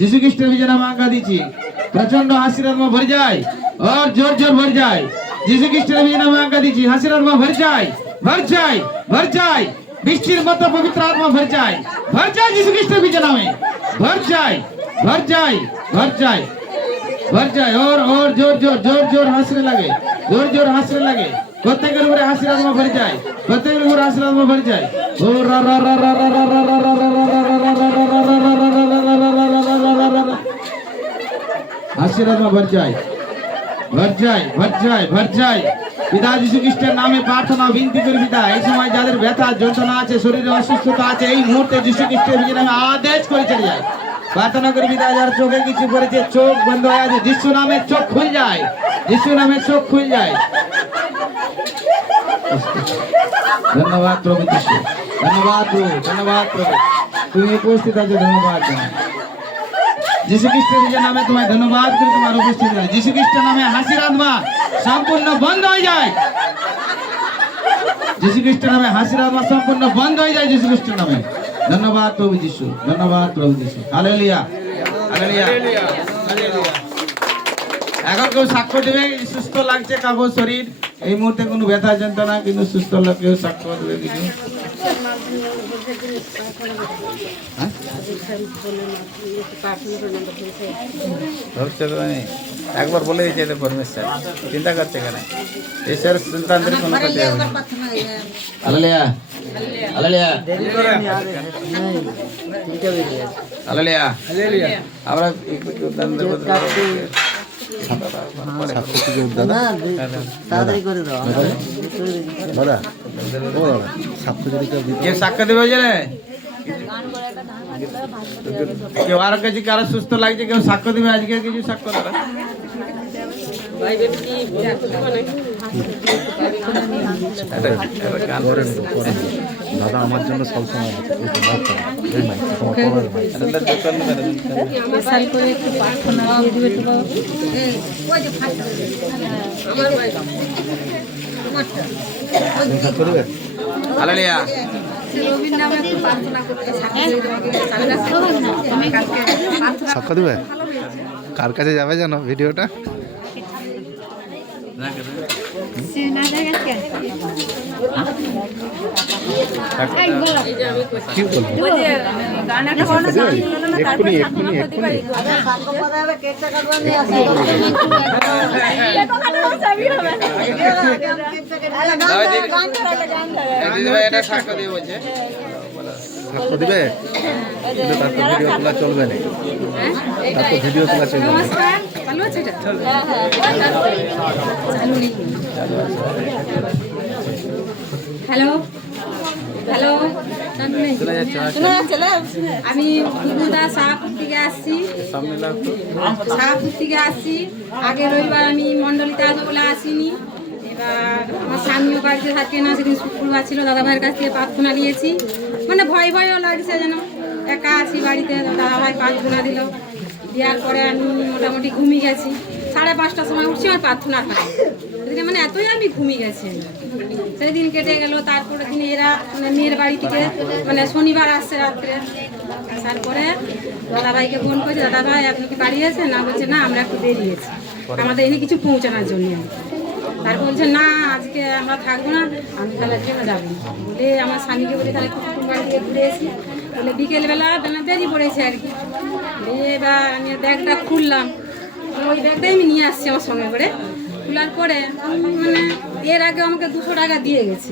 যীশু খ্রিস্টের বিজয় নামে আজ্ঞা দিচ্ছি, প্রচন্ড হাসির আত্মা ভরে যায় আর জোর জোর ভরে যায়। যীশু খ্রিস্টের বিজয় নামে আজ্ঞা দিচ্ছি, হাসির আত্মা ভরে যায়, ভরে যায়, ভরে যায়। বৃষ্টির মতো পবিত্র আত্মা ভরে যায়, ভরে যায় যীশু খ্রিস্টের বিজয় নামে, ভরে যায়, ভরে যায়, ভরে যায়, ভরে যায়। और जोर जोर जोर जोर হাসির লাগে, জোর জোর হাসির লাগে। প্রত্যেকের উপরে হাসির আত্মা ভরে যায়, প্রত্যেকের উপরে হাসির আত্মা ভরে যায়। ও রা রা রা রা রা রা রা রা রা রা হাসির আত্মা ভরে যায়, ভরে যায়, ভরে যায়, ভরে যায়। পিতা যীশু খ্রিস্টের নামে প্রার্থনা বিনতি করি পিতা, এই সময় যাদের ব্যথা যন্ত্রণা আছে, শরীরে অসুস্থতা আছে, এই মুহূর্তে যীশু খ্রিস্টের নামে আদেশ করে চলে যায়। প্রার্থনা করি পিতা, যার চোখে কিছু পড়েছে, চোখ বন্ধ হয়ে আছে, যিশু নামে চোখ খুলে যায়, যিশু নামে চোখ খুলে যায়। ধন্যবাদ প্রভু যিশু, ধন্যবাদ প্রভু, ধন্যবাদ প্রভু, তুমি উপস্থিত আছো, ধন্যবাদ। যীশু খ্রিস্টের নামে তোমায় ধন্যবাদ করি, তোমার উপস্থিত আছে। যীশু খ্রিস্টের নামে হাসির আত্মা সম্পূর্ণ বন্ধ হয়ে যায়, যীশু খ্রিস্টের নামে হাসির আত্মা সম্পূর্ণ বন্ধ হয়ে যায় যীশু খ্রিস্টের নামে। ধন্যবাদ প্রভু যিশু, ধন্যবাদ প্রভু যিশু। Hallelujah hallelujah hallelujah. এখন কেউ সাক্ষ্য দেবে সুস্থ লাগছে কাগজ শরীর, এই মুহূর্তে কোনো ব্যথা যন্ত্রণা, কিন্তু সুস্থ লোক কেউ সাক্ষ্য দেবে কিছু? একবার বলে দিয়েছে পরমেশ্বর, চিন্তা করছে কেন? ঈশ্বর সন্তানদের কোনো ক্ষতি হবে না। Hallelujah hallelujah hallelujah hallelujah. আমরা দাদা তাড়াতাড়ি করে দাও দাদা। ও দাদা সাক্ষ্য যদি কেউ দিতে কে সাক্ষ্য দেবে বুঝলে? কেউ আর কাছে কারো সুস্থ লাগছে, কেউ সাক্ষ্য দিবে আজকে কিছু সাক্ষ্য দেবে? করেন করেন দাদা আমার জন্য সবসময় আছে এই তো মাইক করা, এই মাইক তোমার করার মাইক তুমি সাক্ষ্য দেবে? হালেলুয়া। সাক্ষ্য দেবে? কার কাছে যাবে জানো ভিডিওটা? কি বলবো? এক্ষুনি এক্ষুনি এক্ষুনি দিদিভাই এটা সাক্ষ্য দিয়ে বলছে। সাক্ষ্য দিবে? কিন্তু তার তো ভিডিও তোলা চলবে না, তার তো ভিডিও তোলা চলবে না। হ্যালো হ্যালো, আমি ফুলদা শাহপুর থেকে আসছি। শাহপুর থেকে আসছি। আগে রবিবার আমি মণ্ডলীতে আসবো বলে আসিনি। এবার আমার স্বামীও বাড়িতে থাকে না, সেদিন শুক্রবার ছিল। দাদাভাইয়ের কাছ থেকে প্রার্থনা নিয়েছি, মানে ভয় ভয়ও লাগছে যেন একা আছি বাড়িতে। দাদাভাই প্রার্থনা দিল, দেওয়ার পরে আমি মোটামুটি ঘুমিয়ে গেছি। 5:30টার সময় উঠছি, আমার প্রার্থনা হয় সেদিনে, মানে এতই আমি ঘুমিয়ে গেছি। সেই দিন কেটে গেল। তারপরে দিন এরা মানে মেয়ের বাড়ি থেকে মানে শনিবার আসছে রাত্রে। তারপরে দাদাভাইকে ফোন করছে, দাদাভাই আপনি কি বাড়ি আছেন? না, বলছে না আমরা একটু বেরিয়েছি আমাদের এনে কিছু পৌঁছানোর জন্য। তারপর বলছে না আজকে আমরা থাকবো না, আমি তাহলে আজকে আমরা যাবো না বলে আমার স্বামীকে বলে তাহলে কুকুর বাড়ি দিয়ে ঘুরে এসি বলে বিকেলবেলা বেরিয়ে পড়েছে আর কি। এবার আমি ব্যাগটা খুললাম, ওই ব্যাগটাই আমি নিয়ে আসছি আমার সঙ্গে করে। খোলার পরে মানে এর আগে আমাকে 200 টাকা দিয়ে গেছে,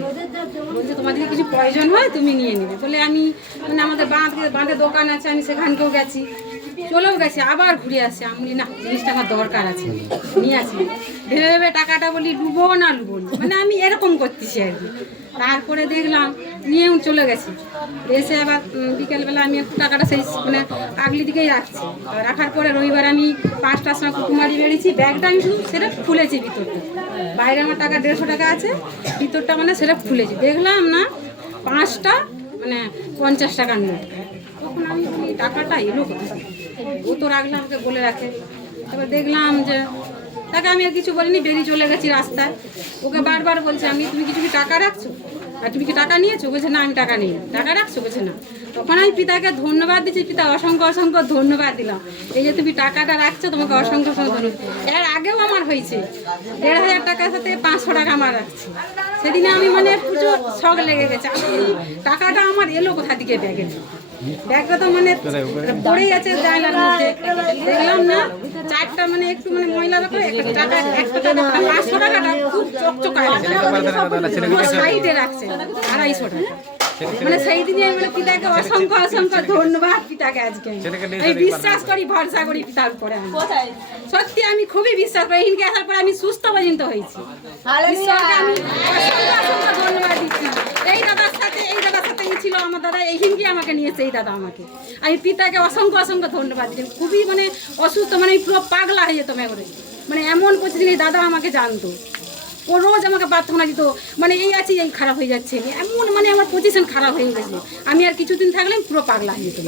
বলছে তোমার যদি কিছু প্রয়োজন হয় তুমি নিয়ে নেবে বলে। আমি মানে আমাদের বাঁধে দোকান আছে, আমি সেখানকেও গেছি, চলেও গেছি, আবার ঘুরে আসছি। আমি বলি না জিনিসটা আমার দরকার আছে, নিয়ে আসি। ভেবে ভেবে টাকাটা বলি লুবো না, মানে আমি এরকম করতেছি আর কি। তারপরে দেখলাম নিয়েও চলে গেছি। এসে আবার বিকেলবেলা আমি একটু টাকাটা সেই মানে আগলি দিকেই রাখছি। রাখার পরে রবিবার আমি 5টার সময় কুকুমারি বেরিয়েছি। ব্যাগটা আমি শুধু সেটা খুলেছি ভিতরটা, বাইরে আমার টাকা 150 টাকা আছে, ভিতরটা মানে সেটা খুলেছি। দেখলাম না 5টা মানে 50 টাকার নোট। তখন আমি বলি টাকাটা এলো কোথায়? ও তো রাখলাম, আমাকে বলে রাখে। এবার দেখলাম যে তাকে আমি আর কিছু বলিনি, বেরিয়ে চলে গেছি রাস্তায়। ওকে বারবার বলছে আমি তুমি কিছু কি টাকা রাখছো, আর তুমি কি টাকা নিয়েছো? বলছে না আমি টাকা নিই। টাকা রাখছো? বলছে না। তখন আমি পিতাকে ধন্যবাদ দিচ্ছি, পিতা অসংখ্য অসংখ্য ধন্যবাদ দিলাম, এই যে তুমি টাকাটা রাখছো, তোমাকে অসংখ্য অসংখ্য ধন্যবাদ। এর আগেও আমার হয়েছে 1,500 টাকার সাথে 500 টাকা আমার রাখছি। সেদিনে আমি মানে প্রচুর শখ লেগে গেছে, আমি টাকাটা আমার এলো কোথা থেকে ব্যাগে? ব্যাগটা তো মানে পড়েই আছে জানলার মধ্যে। দেখলাম না 4টা মানে একটু মানে ময়লা ব্যাপার, একটা টাকা 500 টাকাটা খুব চকচকায় সাইডে রাখছে 250 টাকা। মানে সেই দিনে আমি মানে পিতাকে অসংখ্য অসংখ্য ধন্যবাদ পিতাকে। আজকে আমি বিশ্বাস করি, ভরসা করি পিতার উপরে। সত্যি আমি খুবই বিশ্বাস করি। এখানকে আসার পরে আমি সুস্থ পর্যন্ত হয়েছি। ঈশ্বরকে আমি অসংখ্য অসংখ্য ধন্যবাদ দিচ্ছি। এই দাদার সাথে ছিল আমার দাদা, এইখানকে আমাকে নিয়েছে এই দাদা আমাকে। আমি পিতাকে অসংখ্য অসংখ্য ধন্যবাদ দিচ্ছি। খুবই মানে অসুস্থ, মানে পুরো পাগলা হয়ে যেত মেঘরে। মানে এমন পরিস্থিতি এই দাদা আমাকে জানতো, ও রোজ আমাকে প্রার্থনা দিত, মানে এই আছে এই খারাপ হয়ে যাচ্ছে, এমন মানে আমার পজিশন খারাপ হয়ে গেছে। আমি আর কিছুদিন থাকলে আমি পুরো পাগলা হয়ে যেত।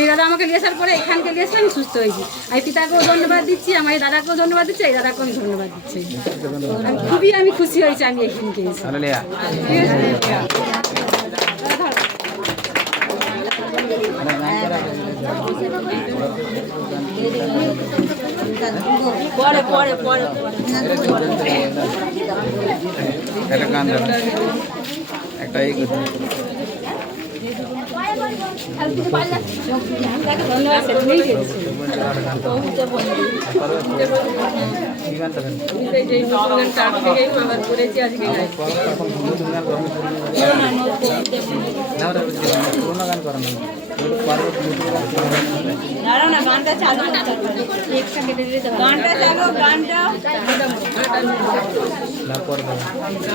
এই দাদা আমাকে নিয়ে আসার পরে এখানকে নিয়ে আসলে আমি সুস্থ হয়েছি। আমি পিতাকেও ধন্যবাদ দিচ্ছি, আমার এই দাদাকেও ধন্যবাদ দিচ্ছি, এই দাদাকেও আমি ধন্যবাদ দিচ্ছি। খুবই আমি খুশি হয়েছি আমি এখানকে এসে। পরে পরে পরে একটা গান একটা আবার করেছি আজকে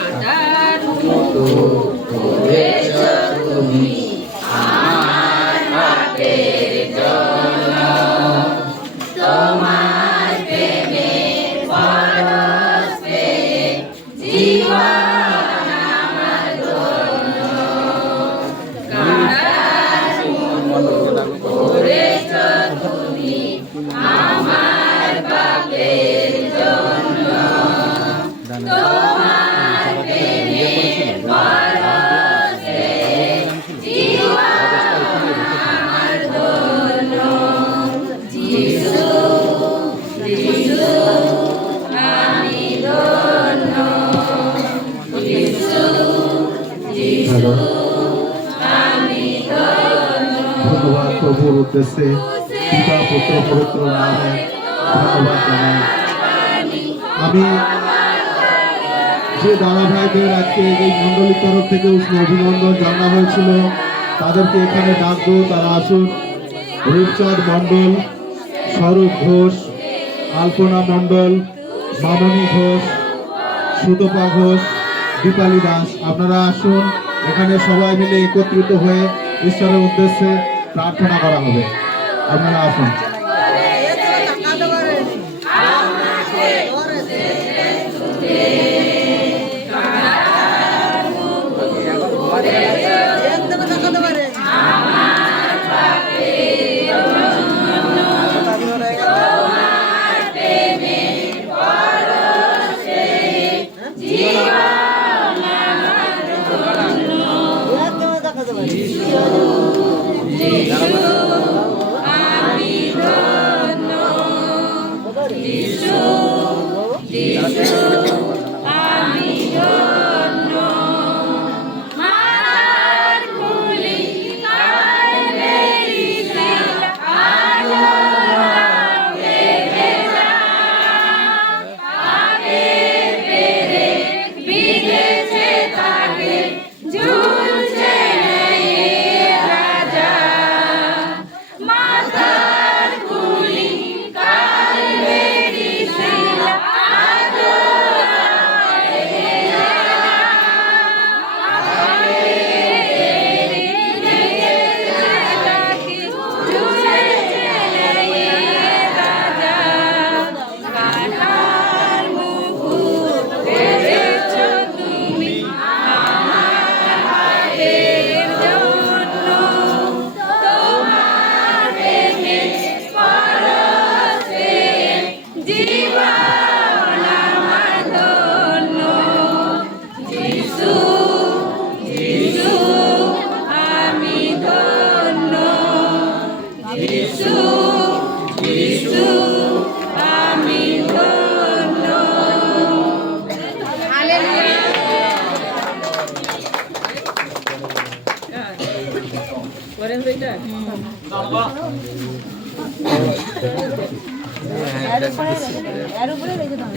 ধন্যবাদ প্রভুর উদ্দেশ্যে পিতা পুত্র পবিত্র নামে ধন্যবাদ জানাই। আমি যে দাদা ভাইদের আজকে এই মন্ডলীর তরফ থেকে উষ্ণ অভিনন্দন জানা হয়েছিল তাদেরকে এখানে ডাকবো, তারা আসুন। রূপচাঁদ মণ্ডল, স্বরূপ ঘোষ, আলপনা মণ্ডল, মামনি ঘোষ, সুতপা ঘোষ, দীপালি দাস, আপনারা আসুন। এখানে সবাই মিলে একত্রিত হয়ে ঈশ্বরের উদ্দেশ্যে প্রার্থনা করা হবে। আপনারা আসুন।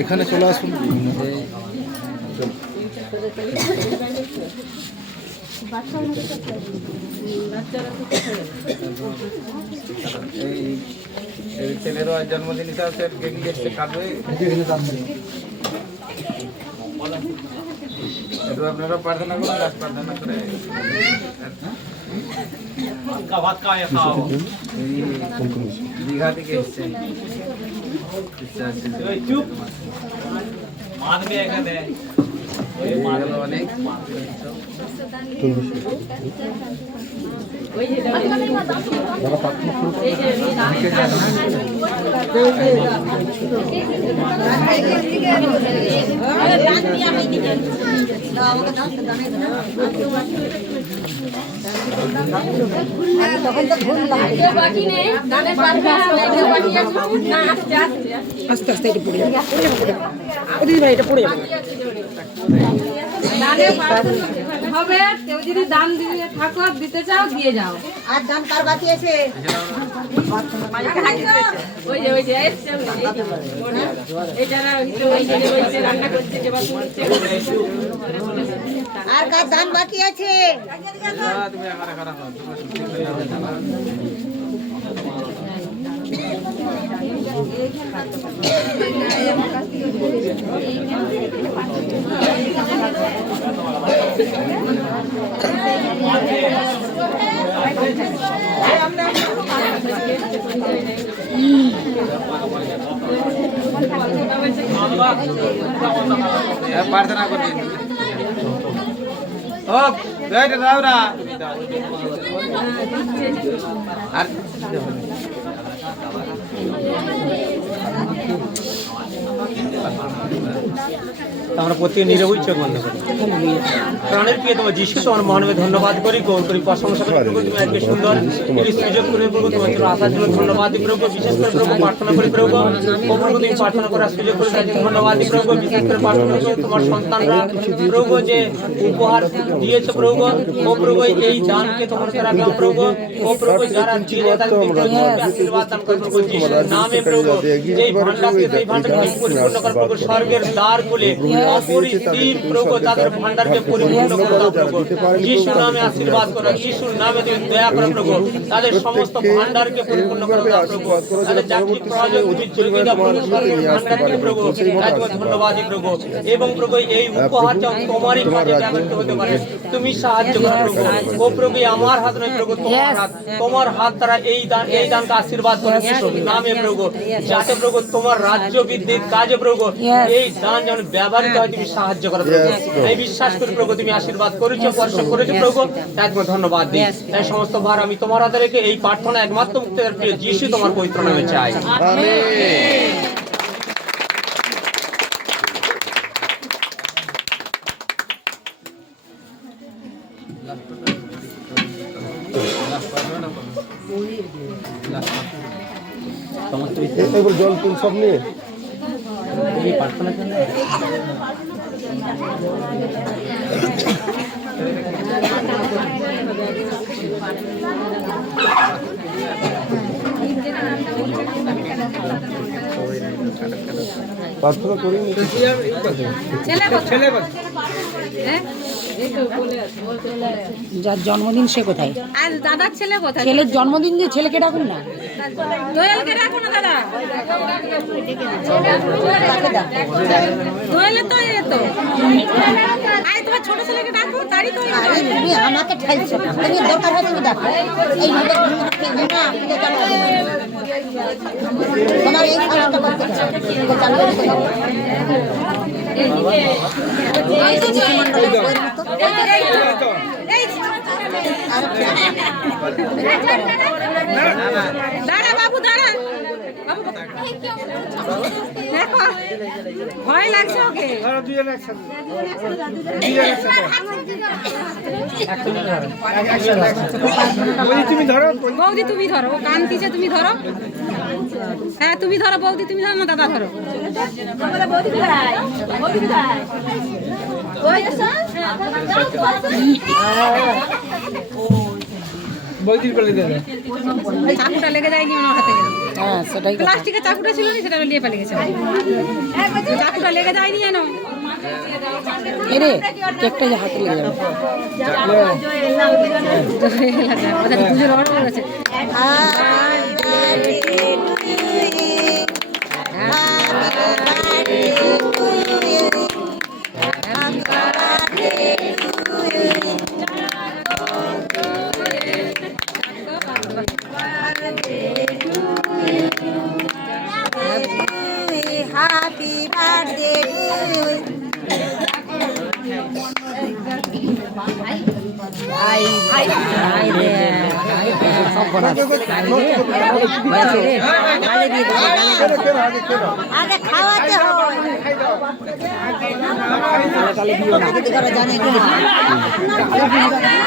এখানে চলে আসুন। এই ছেলেরও জন্মদিন হিসাবে কেক নিয়ে এসে কাটবে, একটু আপনারা প্রার্থনা করুন, গাছ প্রার্থনা করে দীঘা থেকে এসছেন। অনেক আস্তে আস্তে এটা পড়ে যাবে, দিদি ভাই এটা পড়ে যাবে। হবে, কেউ যদি দান দিয়ে থাকো দিতে চাও দিয়ে যাও। আর দান কার বাকি আছে? ওই যে এসছে এটারা ওই রান্না করছে যে বাসন করছে। আর কার দান বাকি আছে? প্রার্থনা করি ও বেটা দাও না আর আমরা প্রত্যেকে নিরবই চোখ বন্ধ করি। প্রাণের প্রিয় তোমার যিশু তোমার মহানবে ধন্যবাদ করি, গৌর করি, প্রশংসা করি প্রভু, তুমি আজকে সুন্দর এই সুযোগ করে প্রভু তোমার জন্য আসার জন্য ধন্যবাদ দিই প্রভু। বিশেষ করে প্রভু প্রার্থনা করি প্রভু, ও প্রভু তুমি প্রার্থনা করার সুযোগ করে তার জন্য ধন্যবাদ দিই প্রভু। বিশেষ করে প্রার্থনা করি তোমার সন্তানরা প্রভু যে উপহার দিয়েছে প্রভু, ও প্রভু এই দানকে তোমার কাছে রাখলাম প্রভু। ও প্রভু যারা দিয়ে তাদের আশীর্বাদ দান করে প্রভু যিশুর নামে প্রভু। যেই ভান্ডারকে সেই ভান্ডারকে পরিপূর্ণ কর প্রভু, স্বর্গের দ্বার খুলে অপরিসীম প্রভু তাদের ভান্ডারকে পরিপূর্ণ করে দাও প্রভু। যিশুর নামে আশীর্বাদ করো, যিশুর নামে তুমি দয়া করো প্রভু। তাদের সমস্ত ভান্ডারকে পরিপূর্ণ করে দাও প্রভু। তাদের চাকরি প্রয়োজন উচিত সুবিধা প্রভু স্বর্গের ভান্ডারকে প্রভু তাই ধন্যবাদ দিই প্রভু। এবং প্রভু এই উপহার তোমারই কাজে ব্যবহৃত হতে পারে, তুমি সাহায্য করো প্রভু। ও প্রভু আমার হাত নয় প্রভু, তোমার হাত, তোমার হাত দ্বারা এই দানকে আশীর্বাদ করো যিশুর নামে প্রভু। যাতে প্রভু তোমার রাজ্য বৃদ্ধির কাজে প্রভু এই দান যেন ব্যবহৃত হয়, তুমি সাহায্য করো প্রভু। এই বিশ্বাস করি প্রভু তুমি আশীর্বাদ করেছো, স্পর্শ করেছো প্রভু, তাই তোমার ধন্যবাদ দিই। তাই সমস্ত ভার আমি তোমার হাতে রেখে এই প্রার্থনা একমাত্র মুক্তিদার প্রিয় যিশু তোমার পবিত্র নামে চাই। জল ফুল সব নিয়ে প্রার্থনা প্রার্থনা করি যার জন্মদিন সে কোথায়? আর দাদার ছেলে কোথায়? ছেলের জন্মদিন যে ছেলেকে ডাকুন না। দোয়েলকে ডাকো না দাদা। দোয়েলে তো এ তো আই তোমার ছোট ছেলেকে ডাকো, তারই তো তুমি আমাকে ঠাইছো, তুমি দরকার হয় তুমি ডাকো। এই ভাবে তোমার এই কাজটা করতে দাঁড়া বাবু, দাঁড়া দেখো ভয় লাগছে ওকে। বৌদি তুমি ধরো, ও কান্তিছে, তুমি ধরো। হ্যাঁ তুমি ধরো বৌদি, তুমি ধরো না দাদা ধরো। চাকুটা লেগে যায়নি ওনার হাতে। হ্যাঁ সেটাই। প্লাস্টিকের চাকুটা ছিল না, সেটা নিয়ে পালিয়ে গেছে। চাকুটা লেগে যায়নি যেন। এরে কেকটা যে হাতে লেগে যাবে। পুজোর অর্ডার করেছে। Happy birthday to you. আগে খাওয়াতে হয়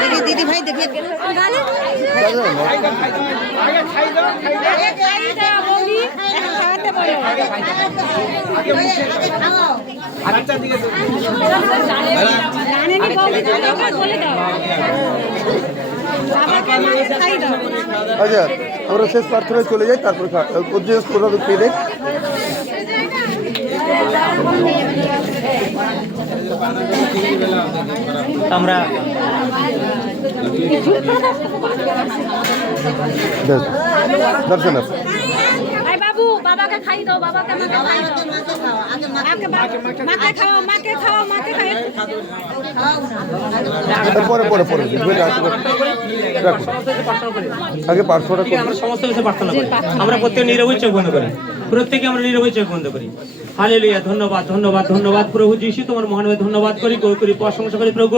দেখি দিদি ভাই দেখি আচ্ছা আমরা শেষ প্রার্থনায় চলে যাই, তারপরে উদ্দেশ্য করবে খেয়ে দেয়। আমরা দর্শন বাবু বাবাকে খাই দাও, বাবাকে মাকে খাও, মাকে খাও, মাকে খাই। পরে পরে পরে আগে পার্শ্বটা আমরা সমস্ত বিষয়ে প্রার্থনা করি। আমরা প্রত্যেকে নীরবে চোখ বন্ধ করি, প্রত্যেকে আমরা নীরবে চোখ বন্ধ করি। হালেলুয়া। ধন্যবাদ ধন্যবাদ ধন্যবাদ প্রভু যিশু, তোমার মহানভাবে ধন্যবাদ করি, করি প্রশংসা করি প্রভু।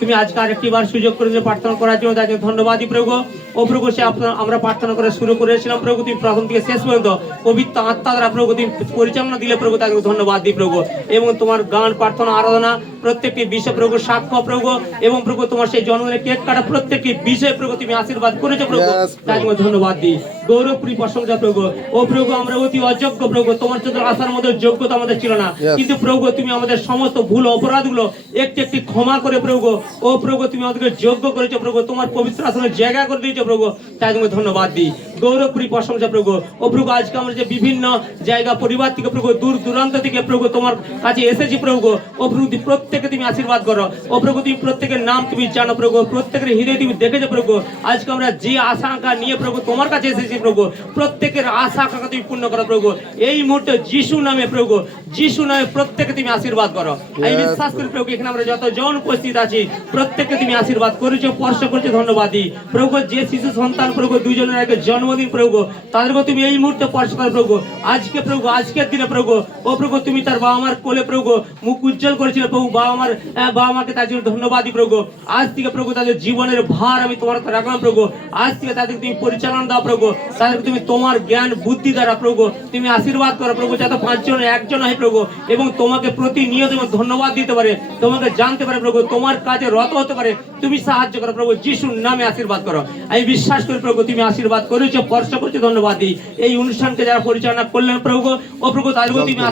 তুমি আজকে আরেকটি বার সুযোগ করে দিলে প্রার্থনা করার জন্য, তাকে ধন্যবাদই প্রভু। ও প্রভু, সে আমরা প্রার্থনা করে শুরু করেছিলাম প্রভু, তুমি প্রথম থেকে শেষ পর্যন্ত পবিত্র আত্মা দ্বারা প্রভু তুমি পরিচালনা দিলে প্রভু, তাকে ধন্যবাদ দিই প্রভু। এবং তোমার গান, প্রার্থনা, আরাধনা প্রত্যেকটি বিষয় প্রভু, সাক্ষ্য প্রভু, এবং প্রভু তোমার সেই জন্মদিনের কেক কাটা প্রত্যেকটি বিষয় প্রভু তুমি আশীর্বাদ করেছো প্রভু, তাকে ধন্যবাদ দিই, গৌরবপুরী প্রশংসা প্রভু। ও প্রভু, আমরা অতি অযোগ্য প্রভু, তোমার চোখে আসার মতো যোগ্যতা আমাদের ছিল না, কিন্তু প্রভু তুমি আমাদের সমস্ত ভুল অপরাধগুলো একটি একটি ক্ষমা করে প্রভু, ও প্রভু তুমি আমাদেরকে যোগ্য করেছো প্রভু, তোমার পবিত্র আসনে জায়গা করে দিয়েছো প্রভু, তাই তোমাকে ধন্যবাদ দিই, গৌরবপুরী প্রশংসা প্রভু। ও প্রভু, আজকে আমরা যে বিভিন্ন জায়গা পরিবার থেকে প্রভু, দূর দূরান্ত থেকে প্রভু তোমার কাছে এসেছি প্রভু, ও প্রভু প্রত্যেকে তুমি আশীর্বাদ করো, ও প্রভু তুমি প্রত্যেকের নাম তুমি জানো প্রভু, প্রত্যেকের হৃদয় তুমি দেখেছো প্রভু। আজকে আমরা যে আশা আকাঙ্ক্ষা নিয়ে প্রভু তোমার কাছে এসেছি প্রভু, প্রত্যেকের আশা আকাঙ্ক্ষা তুমি পূর্ণ করো প্রভু। এই মুহূর্তে যিশু নামে প্রভু, যিশু নামে প্রত্যেকে তুমি আশীর্বাদ করো। আমি বিশ্বাস করি প্রভু, এখানে আমরা যতজন উপস্থিত আছি প্রত্যেককে তুমি আশীর্বাদ করেছো, স্পর্শ করেছো, ধন্যবাদ দিই প্রভু। যে শিশু সন্তান প্রভু দুজনের আগে জন্মদিন প্রভু, তাদেরকে তুমি এই মুহূর্তে স্পর্শ করো প্রভু। আজকে প্রভু, আজকের দিনে প্রভু, ও প্রভু তুমি তার বাবা মার কোলে প্রভু মুখ উজ্জ্বল করেছিল প্রভু, বাবা মাকে তার জন্য ধন্যবাদ দিই প্রভু। আজ থেকে প্রভু তাদের জীবনের ভার আমি তোমার কাছে রাখলাম প্রভু, আজ থেকে তাদেরকে তুমি পরিচালনা দাও প্রভু, তাদেরকে তুমি তোমার জ্ঞান বুদ্ধি দ্বারা প্রভু তুমি আশীর্বাদ করো প্রভু, যাতে পাঁচজন একজন হয় প্রভু, এবং তোমাকে প্রতিনিয়ত ধন্যবাদ দিতে পারে, তোমাকে জানতে পারে প্রভু, তোমার কাজে রত হতে পারে, তুমি সাহায্য করো প্রভু, যিশুর নামে আশীর্বাদ করো। আমি বিশ্বাস করি প্রভু তুমি আশীর্বাদ করেছো, স্পর্শ করেছো, ধন্যবাদ দিই। এই অনুষ্ঠানকে যারা পরিচালনা করলেন প্রভু, ও প্রভু তাদেরকে তুমি